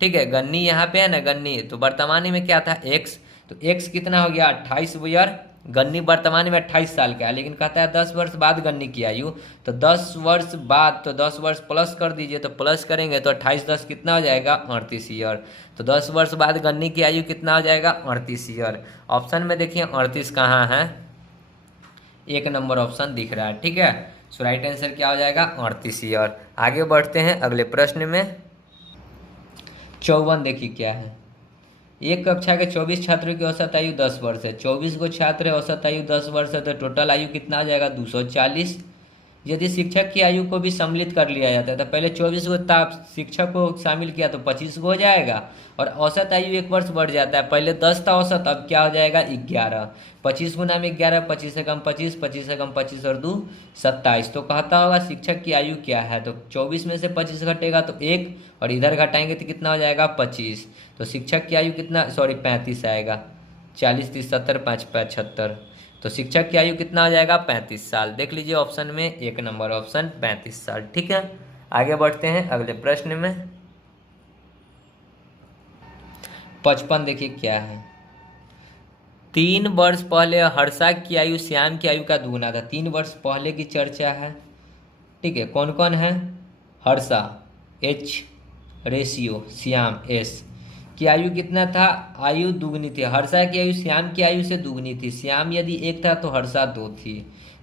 ठीक है, गन्नी यहाँ पे है ना, गन्नी, तो वर्तमान में क्या था, x। तो x कितना हो गया, 28 ईयर। गन्नी वर्तमान में 28 साल का है, लेकिन कहता है 10 वर्ष बाद गन्नी की आयु। तो 10 वर्ष बाद, तो 10 वर्ष प्लस कर दीजिए, तो प्लस करेंगे तो 28 10 कितना हो जाएगा, 38 ईयर। तो 10 वर्ष बाद गन्नी की आयु कितना हो जाएगा, 38 ईयर। ऑप्शन में देखिए 38 कहाँ है, 1 नंबर ऑप्शन दिख रहा है, ठीक है। सो राइट आंसर क्या हो जाएगा, 38 ईयर। आगे बढ़ते हैं अगले प्रश्न में। 54 देखिए क्या है, एक कक्षा के 24 छात्रों की औसत आयु 10 वर्ष है। 24 को छात्र है, औसत आयु 10 वर्ष है, तो टोटल आयु कितना आ जाएगा, 240। यदि शिक्षक की आयु को भी सम्मिलित कर लिया जाता है तो पहले 24 को शिक्षक को शामिल किया तो 25 को हो जाएगा, और औसत आयु 1 वर्ष बढ़ जाता है। पहले 10 था औसत, अब क्या हो जाएगा, 11। 25 गुना में 11, 25 से कम 25, 25 से कम 25 और 2 27। तो कहता होगा शिक्षक की आयु क्या है, तो 24 में से 25 घटेगा तो 1, और इधर घटाएंगे तो कितना हो जाएगा, 25। तो शिक्षक की आयु कितना, 35 आएगा। 40 30 70 5 75, तो शिक्षक की आयु कितना हो जाएगा, 35 साल। देख लीजिए ऑप्शन में 1 नंबर ऑप्शन 35 साल, ठीक है। आगे बढ़ते हैं अगले प्रश्न में। 55 देखिए क्या है, 3 वर्ष पहले हर्षा की आयु श्याम की आयु का दुगुना था। 3 वर्ष पहले की चर्चा है, ठीक है। कौन कौन है, Harsha H ratio, Shyam S की आयु कितना था, आयु दुगनी थी। हर्षा की आयु श्याम की आयु से दुगनी थी। श्याम यदि 1 था तो हर्षा 2 थी।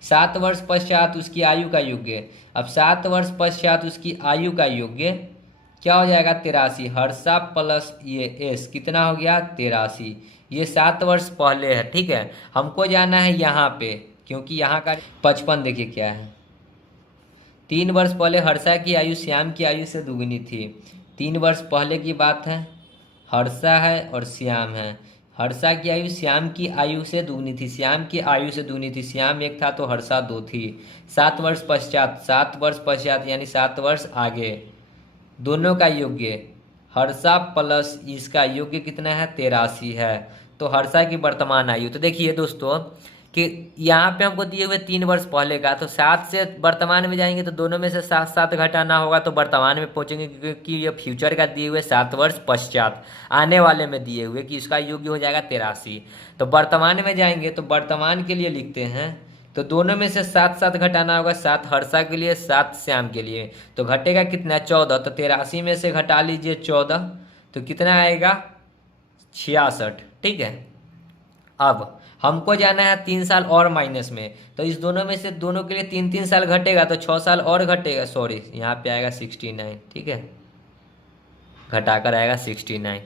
7 वर्ष पश्चात उसकी आयु का योग्य, अब 7 वर्ष पश्चात उसकी आयु का योग्य क्या हो जाएगा, 83। हर्षा प्लस ये S कितना हो गया, 83। ये 7 वर्ष पहले है, ठीक है। हमको जाना है यहाँ पे, क्योंकि यहाँ का 55 देखिए क्या है, 3 वर्ष पहले हर्षा की आयु श्याम की आयु से दुगनी थी। 3 वर्ष पहले की बात है, हर्षा है और श्याम है। हर्षा की आयु श्याम की आयु से दुगनी थी, श्याम की आयु से दुगनी थी। श्याम 1 था तो हर्षा 2 थी। 7 वर्ष पश्चात, 7 वर्ष पश्चात यानी 7 वर्ष आगे, दोनों का योग्य हर्षा प्लस इसका योग्य कितना है, 83 है। तो हर्षा की वर्तमान आयु, तो देखिए दोस्तों कि यहाँ पे हमको दिए हुए 3 वर्ष पहले का, तो 7 से वर्तमान में जाएंगे तो दोनों में से 7 घटाना होगा, तो वर्तमान में पहुँचेंगे क्योंकि ये फ्यूचर का दिए हुए 7 वर्ष पश्चात आने वाले में दिए हुए कि इसका योग हो जाएगा 83। तो वर्तमान में जाएंगे तो वर्तमान के लिए लिखते हैं, तो दोनों में से 7 घटाना होगा, 7 हर्षा के लिए, 7 श्याम के लिए, तो घटेगा कितना 14। तो 83 में से घटा लीजिए 14, तो कितना आएगा 66। ठीक है, अब हमको जाना है 3 साल और माइनस में, तो इस दोनों में से दोनों के लिए 3 साल घटेगा, तो 6 साल और घटेगा, सॉरी यहाँ पे आएगा 69। ठीक है, घटाकर आएगा 69,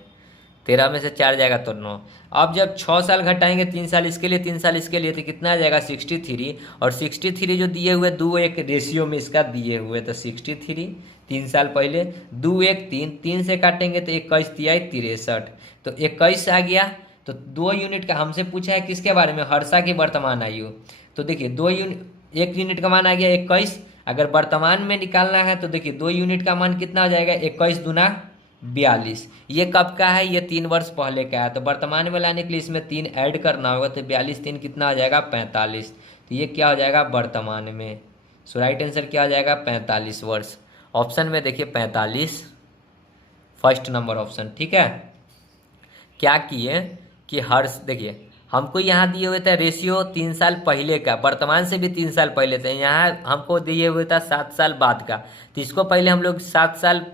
13 में से 4 जाएगा तो 9। अब जब 6 साल घटाएंगे, 3 साल इसके लिए 3 साल इसके लिए, तो कितना आ जाएगा 63। और 63 जो दिए हुए 2:1 रेशियो में इसका दिए हुए, तो 63 3 साल पहले 2:1 3, 3 से काटेंगे तो 21 तिहाई 63, तो 21 आ गया। तो 2 यूनिट का हमसे पूछा है किसके बारे में, हर्षा की वर्तमान आयु। तो देखिए 1 यूनिट का मान आ गया 21, अगर वर्तमान में निकालना है तो देखिए 2 यूनिट का मान कितना हो जाएगा 21 दूना 42। ये कब का है, ये 3 वर्ष पहले का है, तो वर्तमान में लाने के लिए इसमें 3 ऐड करना होगा, तो 42 3 कितना हो जाएगा 45। तो ये क्या हो जाएगा वर्तमान में, सो राइट आंसर क्या हो जाएगा 45 वर्ष। ऑप्शन में देखिए 45 फर्स्ट नंबर ऑप्शन। ठीक है, क्या किए कि हर्ष, देखिए हमको यहाँ दिए हुए थे रेशियो 3 साल पहले का, वर्तमान से भी 3 साल पहले थे, यहाँ हमको दिए हुए था 7 साल बाद का, तो इसको पहले हम लोग 7 साल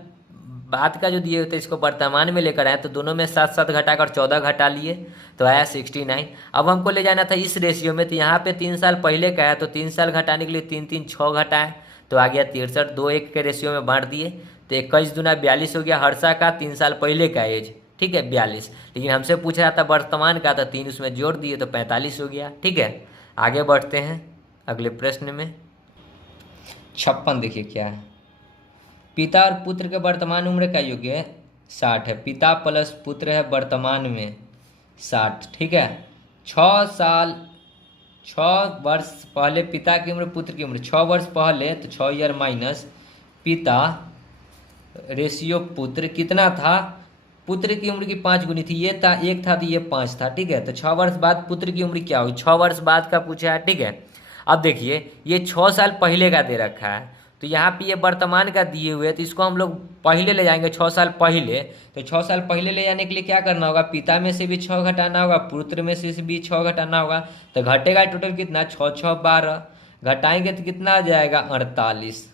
बाद का जो दिए हुए थे इसको वर्तमान में लेकर आए, तो दोनों में 7 घटाकर 14 घटा लिए, तो आया 69। अब हमको ले जाना था इस रेशियो में, तो यहाँ पे 3 साल पहले का है, तो 3 साल घटाने के लिए 3 3 6 घटाए, तो आ गया 63, 2:1 के रेशियो में बांट दिए, तो 21 दूना 42 हो गया हर्षा का 3 साल पहले का एज। ठीक है 42, लेकिन हमसे पूछा जाता वर्तमान का, तो 3 उसमें जोड़ दिए तो 45 हो गया। ठीक है, आगे बढ़ते हैं अगले प्रश्न में। 56 देखिए क्या है, पिता और पुत्र के वर्तमान उम्र का योग है 60 है, पिता प्लस पुत्र है वर्तमान में 60। ठीक है, 6 वर्ष पहले पिता की उम्र पुत्र की उम्र, 6 वर्ष पहले, तो 6 ईयर माइनस पिता रेशियो पुत्र कितना था, पुत्र की उम्र की 5 गुनी थी, ये था 1 था तो ये 5 था। ठीक है, तो 6 वर्ष बाद पुत्र की उम्र क्या होगी, 6 वर्ष बाद का पूछा है। ठीक है, अब देखिए ये 6 साल पहले का दे रखा है, तो यहाँ पे ये वर्तमान का दिए हुए, तो इसको हम लोग पहले ले जाएंगे 6 साल पहले, तो 6 साल पहले ले जाने के लिए क्या करना होगा, पिता में से भी 6 घटाना होगा, पुत्र में से भी 6 घटाना होगा, तो घटेगा टोटल कितना 6 6 12, घटाएंगे तो कितना आ जाएगा 48।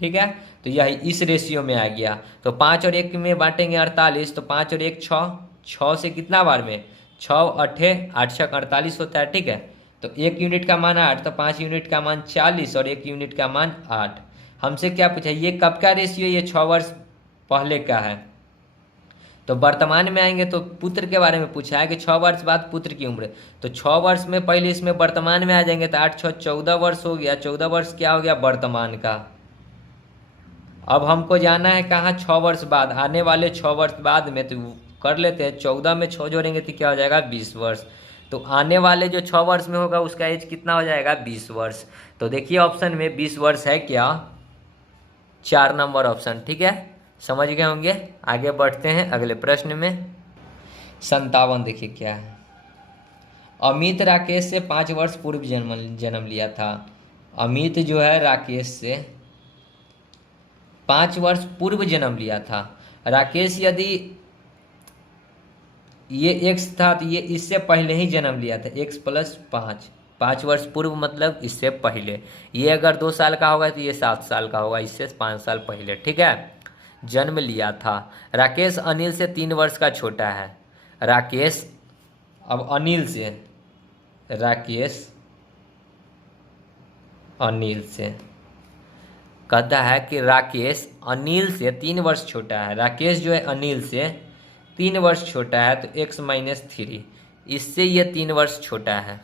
ठीक है, तो यही इस रेशियो में आ गया, तो 5 और 1 में बांटेंगे 48, तो 5 और 1 6, 6 से कितना बार में 6 8 8 6 48 होता है। ठीक है, तो 1 यूनिट का मान 8, तो 5 यूनिट का मान 40 और 1 यूनिट का मान 8। हमसे क्या पूछा, ये कब का रेशियो, ये 6 वर्ष पहले का है, तो वर्तमान में आएंगे तो पुत्र के बारे में पूछा है कि 6 वर्ष बाद पुत्र की उम्र, तो 6 वर्ष में पहले इसमें वर्तमान में आ जाएंगे, तो 8 6 14 वर्ष हो गया, 14 वर्ष क्या हो गया वर्तमान का। अब हमको जाना है कहाँ, 6 वर्ष बाद, आने वाले 6 वर्ष बाद में, तो कर लेते हैं 14 में 6 जोड़ेंगे तो क्या हो जाएगा 20 वर्ष, तो आने वाले जो 6 वर्ष में होगा उसका एज कितना हो जाएगा 20 वर्ष। तो देखिए ऑप्शन में 20 वर्ष है क्या, 4 नंबर ऑप्शन। ठीक है, समझ गए होंगे, आगे बढ़ते हैं अगले प्रश्न में। 57 देखिए क्या है, अमित राकेश से 5 वर्ष पूर्व जन्म लिया था, अमित जो है राकेश से 5 वर्ष पूर्व जन्म लिया था, राकेश यदि ये x था तो ये इससे पहले ही जन्म लिया था, x + 5, 5 वर्ष पूर्व मतलब इससे पहले, ये अगर 2 साल का होगा तो ये 7 साल का होगा, इससे 5 साल पहले। ठीक है, जन्म लिया था। राकेश अनिल से 3 वर्ष का छोटा है, राकेश अब अनिल से, राकेश अनिल से कहता है कि राकेश अनिल से 3 वर्ष छोटा है, राकेश जो है अनिल से 3 वर्ष छोटा है, तो x - 3, इससे ये 3 वर्ष छोटा है।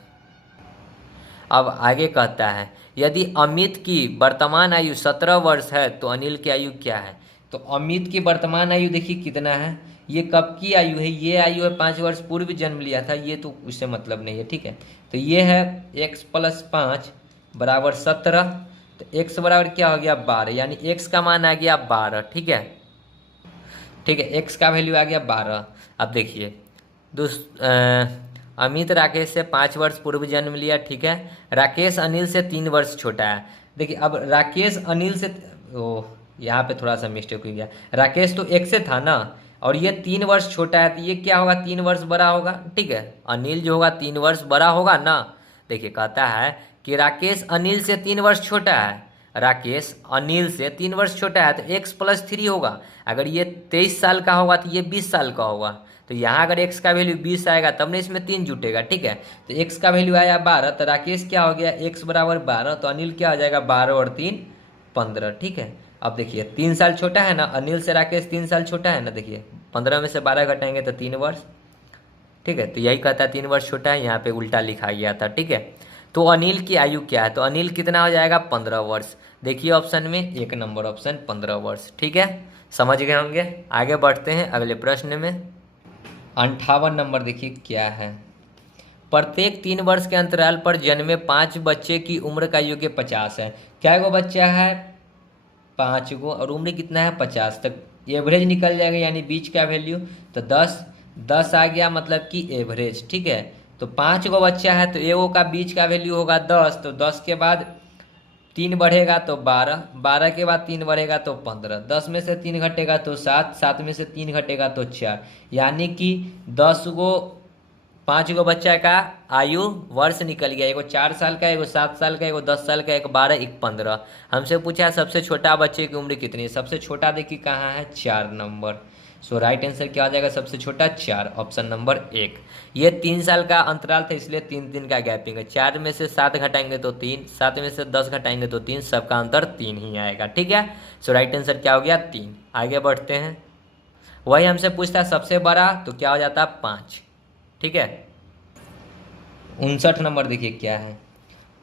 अब आगे कहता है यदि अमित की वर्तमान आयु 17 वर्ष है तो अनिल की आयु क्या है, तो अमित की वर्तमान आयु देखिए कितना है, ये कब की आयु है, ये आयु है 5 वर्ष पूर्व जन्म लिया था, ये तो उससे मतलब नहीं है। ठीक है, तो ये है x + 5 बराबर 17, तो x बराबर क्या हो गया 12, यानी x का मान आ गया 12। ठीक है, ठीक है, x का वैल्यू आ गया 12। अब देखिए अमित राकेश से 5 वर्ष पूर्व जन्म लिया, ठीक है। राकेश अनिल से 3 वर्ष छोटा है। देखिए अब राकेश अनिल से, ओ यहाँ पे थोड़ा सा मिस्टेक हो गया, राकेश तो 1 से था ना, और ये 3 वर्ष छोटा है, तो ये क्या होगा, 3 वर्ष बड़ा होगा, ठीक है। अनिल जो होगा 3 वर्ष बड़ा होगा ना। देखिए कहता है कि राकेश अनिल से 3 वर्ष छोटा है, राकेश अनिल से 3 वर्ष छोटा है, तो x + 3 होगा। अगर ये 23 साल का होगा तो ये 20 साल का होगा। तो यहाँ अगर x का वैल्यू 20 आएगा तब ना इसमें 3 जुटेगा, ठीक है। तो x का वैल्यू आया 12, तो राकेश क्या हो गया, x = 12, तो अनिल क्या हो जाएगा, 12 और 3 15, ठीक है। अब देखिए 3 साल छोटा है ना, अनिल से राकेश 3 साल छोटा है ना। देखिए 15 में से 12 घटाएंगे तो 3 वर्ष, ठीक है। तो यही कहता है 3 वर्ष छोटा है, यहाँ पे उल्टा लिखा गया था, ठीक है। तो अनिल की आयु क्या है, तो अनिल कितना हो जाएगा, 15 वर्ष। देखिए ऑप्शन में 1 नंबर ऑप्शन 15 वर्ष, ठीक है। समझ गए होंगे। आगे बढ़ते हैं अगले प्रश्न में। 58 नंबर देखिए क्या है। प्रत्येक 3 वर्ष के अंतराल पर जन्मे 5 बच्चे की उम्र का योग 50 है। क्या गो बच्चा है, 5 गो, और उम्र कितना है 50, तक एवरेज निकल जाएगा, यानी बीच का वैल्यू। तो 10 आ गया, मतलब कि एवरेज, ठीक है। तो 5 गो बच्चा है तो एगो का बीच का वैल्यू होगा 10, तो 10 के बाद 3 बढ़ेगा तो 12, 12 के बाद 3 बढ़ेगा तो 15, 10 में से 3 घटेगा तो 7, 7 में से 3 घटेगा तो 4, यानी कि 5 गो बच्चा का आयु वर्ष निकल गया। एगो 4 साल का, एगो 7 साल का, एगो 10 साल का, एक 12, एक 15। हमसे पूछा सबसे छोटा बच्चे की उम्र कितनी है। सबसे छोटा देखिए कहाँ है, 4 नंबर। सो राइट आंसर क्या आ जाएगा, सबसे छोटा 4, ऑप्शन नंबर 1। ये 3 साल का अंतराल था, इसलिए 3 दिन का गैपिंग है। 4 में से 7 घटाएंगे तो 3, 7 में से 10 घटाएंगे तो 3, सबका अंतर 3 ही आएगा, ठीक है। सो राइट आंसर क्या हो गया, 3। आगे बढ़ते हैं। वही हमसे पूछता सबसे बड़ा, तो क्या हो जाता 5, ठीक है। 59 नंबर देखिए क्या है।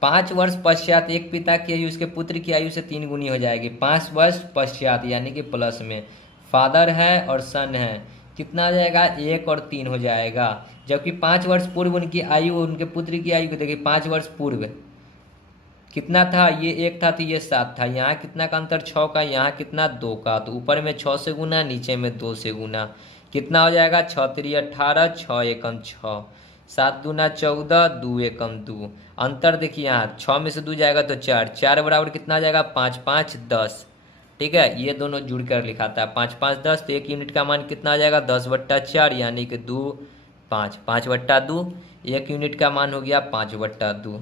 5 वर्ष पश्चात एक पिता की आयु उसके पुत्र की आयु से 3 गुनी हो जाएगी। 5 वर्ष पश्चात यानी कि प्लस में, फादर है और सन है, कितना आ जाएगा, 1 और 3 हो जाएगा। जबकि 5 वर्ष पूर्व उनकी आयु, उनके पुत्र की आयु को देखिए, 5 वर्ष पूर्व कितना था, ये 1 था तो ये 7 था। यहाँ कितना का अंतर, 6 का, यहाँ कितना 2 का, तो ऊपर में 6 से गुना, नीचे में 2 से गुना, कितना हो जाएगा, 6 × 3 = 18, 6 × 1 = 6, 7 × 2 = 14, 2 × 1 = 2। अंतर देखिए यहाँ 6 में से 2 जाएगा तो 4, 4 बराबर कितना आ जाएगा, 5, 5, 10, ठीक है। ये दोनों जुड़कर लिखाता है 5, 5, 10, तो 1 यूनिट का मान कितना आ जाएगा, 10/4, यानी कि 2, 5, 5/2, 1 यूनिट का मान हो गया 5/2।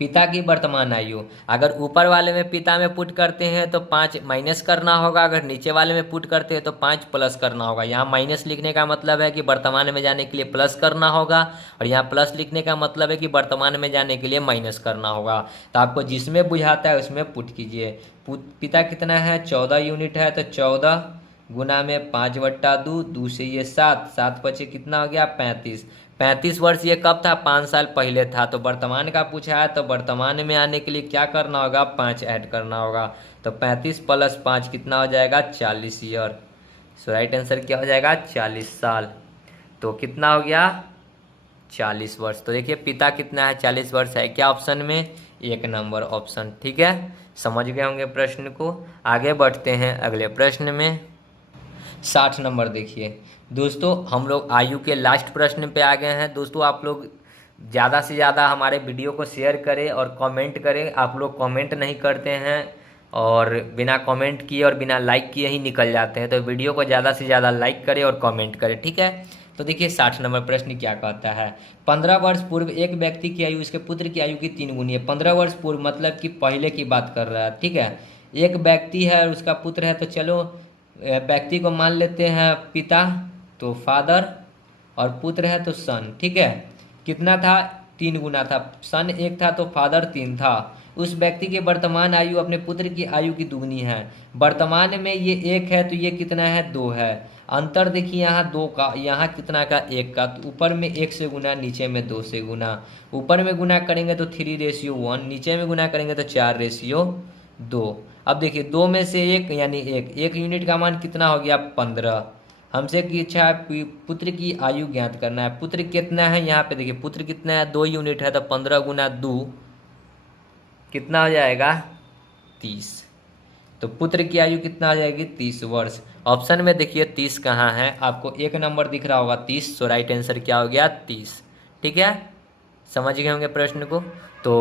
पिता की वर्तमान आयु, अगर ऊपर वाले में पिता में पुट करते हैं तो 5 माइनस करना होगा, अगर नीचे वाले में पुट करते हैं तो 5 प्लस करना होगा। यहाँ माइनस लिखने का मतलब है कि वर्तमान में जाने के लिए प्लस करना होगा, और यहाँ प्लस लिखने का मतलब है कि वर्तमान में जाने के लिए माइनस करना होगा। तो आपको जिसमें बुझाता है उसमें पुट कीजिए। पिता कितना है, 14 यूनिट है, तो 14 गुना में 5/2, 2 से ये 7, 7 पचे कितना हो गया, 35। 35 वर्ष ये कब था, 5 साल पहले था। तो वर्तमान का पूछा है, तो वर्तमान में आने के लिए क्या करना होगा, 5 ऐड करना होगा। तो 35 + 5 कितना हो जाएगा, 40 ईयर। सो राइट आंसर क्या हो जाएगा, 40 साल। तो कितना हो गया, 40 वर्ष। तो देखिए पिता कितना है, 40 वर्ष है, क्या ऑप्शन में, 1 नंबर ऑप्शन, ठीक है। समझ गए होंगे प्रश्न को। आगे बढ़ते हैं अगले प्रश्न में। 60 नंबर देखिए दोस्तों, हम लोग आयु के लास्ट प्रश्न पे आ गए हैं। दोस्तों आप लोग ज़्यादा से ज़्यादा हमारे वीडियो को शेयर करें और कमेंट करें। आप लोग कमेंट नहीं करते हैं, और बिना कमेंट किए और बिना लाइक किए ही निकल जाते हैं। तो वीडियो को ज़्यादा से ज़्यादा लाइक करें और कमेंट करें, ठीक है। तो देखिए 60 नंबर प्रश्न क्या कहता है। 15 वर्ष पूर्व एक व्यक्ति की आयु उसके पुत्र की आयु की 3 गुनी है। 15 वर्ष पूर्व मतलब कि पहले की बात कर रहा है, ठीक है। एक व्यक्ति है और उसका पुत्र है, तो चलो व्यक्ति को मान लेते हैं पिता, तो फादर, और पुत्र है तो सन, ठीक है। कितना था, 3 गुना था। सन 1 था तो फादर 3 था। उस व्यक्ति की वर्तमान आयु अपने पुत्र की आयु की दुगनी है। वर्तमान में ये 1 है तो ये कितना है, 2 है। अंतर देखिए यहाँ 2 का, यहाँ कितना का, 1 का। तो ऊपर में 1 से गुना, नीचे में 2 से गुना। ऊपर में गुना करेंगे तो 3:1, नीचे में गुना करेंगे तो 4:2। अब देखिए 2 में से 1 यानी 1 यूनिट का मान कितना हो गया, 15। हमसे की इच्छा है पुत्र की आयु ज्ञात करना है। पुत्र कितना है, यहाँ पे देखिए पुत्र कितना है, 2 यूनिट है, तो 15 गुना 2 कितना हो जाएगा, 30। तो पुत्र की आयु कितना आ जाएगी, 30 वर्ष। ऑप्शन में देखिए 30 कहाँ है, आपको 1 नंबर दिख रहा होगा 30। सो राइट आंसर क्या हो गया, 30। ठीक है, समझ गए होंगे प्रश्न को। तो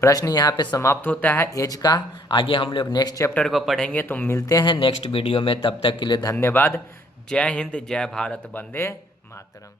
प्रश्न यहाँ पे समाप्त होता है एज का। आगे हम लोग नेक्स्ट चैप्टर को पढ़ेंगे। तो मिलते हैं नेक्स्ट वीडियो में, तब तक के लिए धन्यवाद। जय हिंद, जय भारत, वंदे मातरम।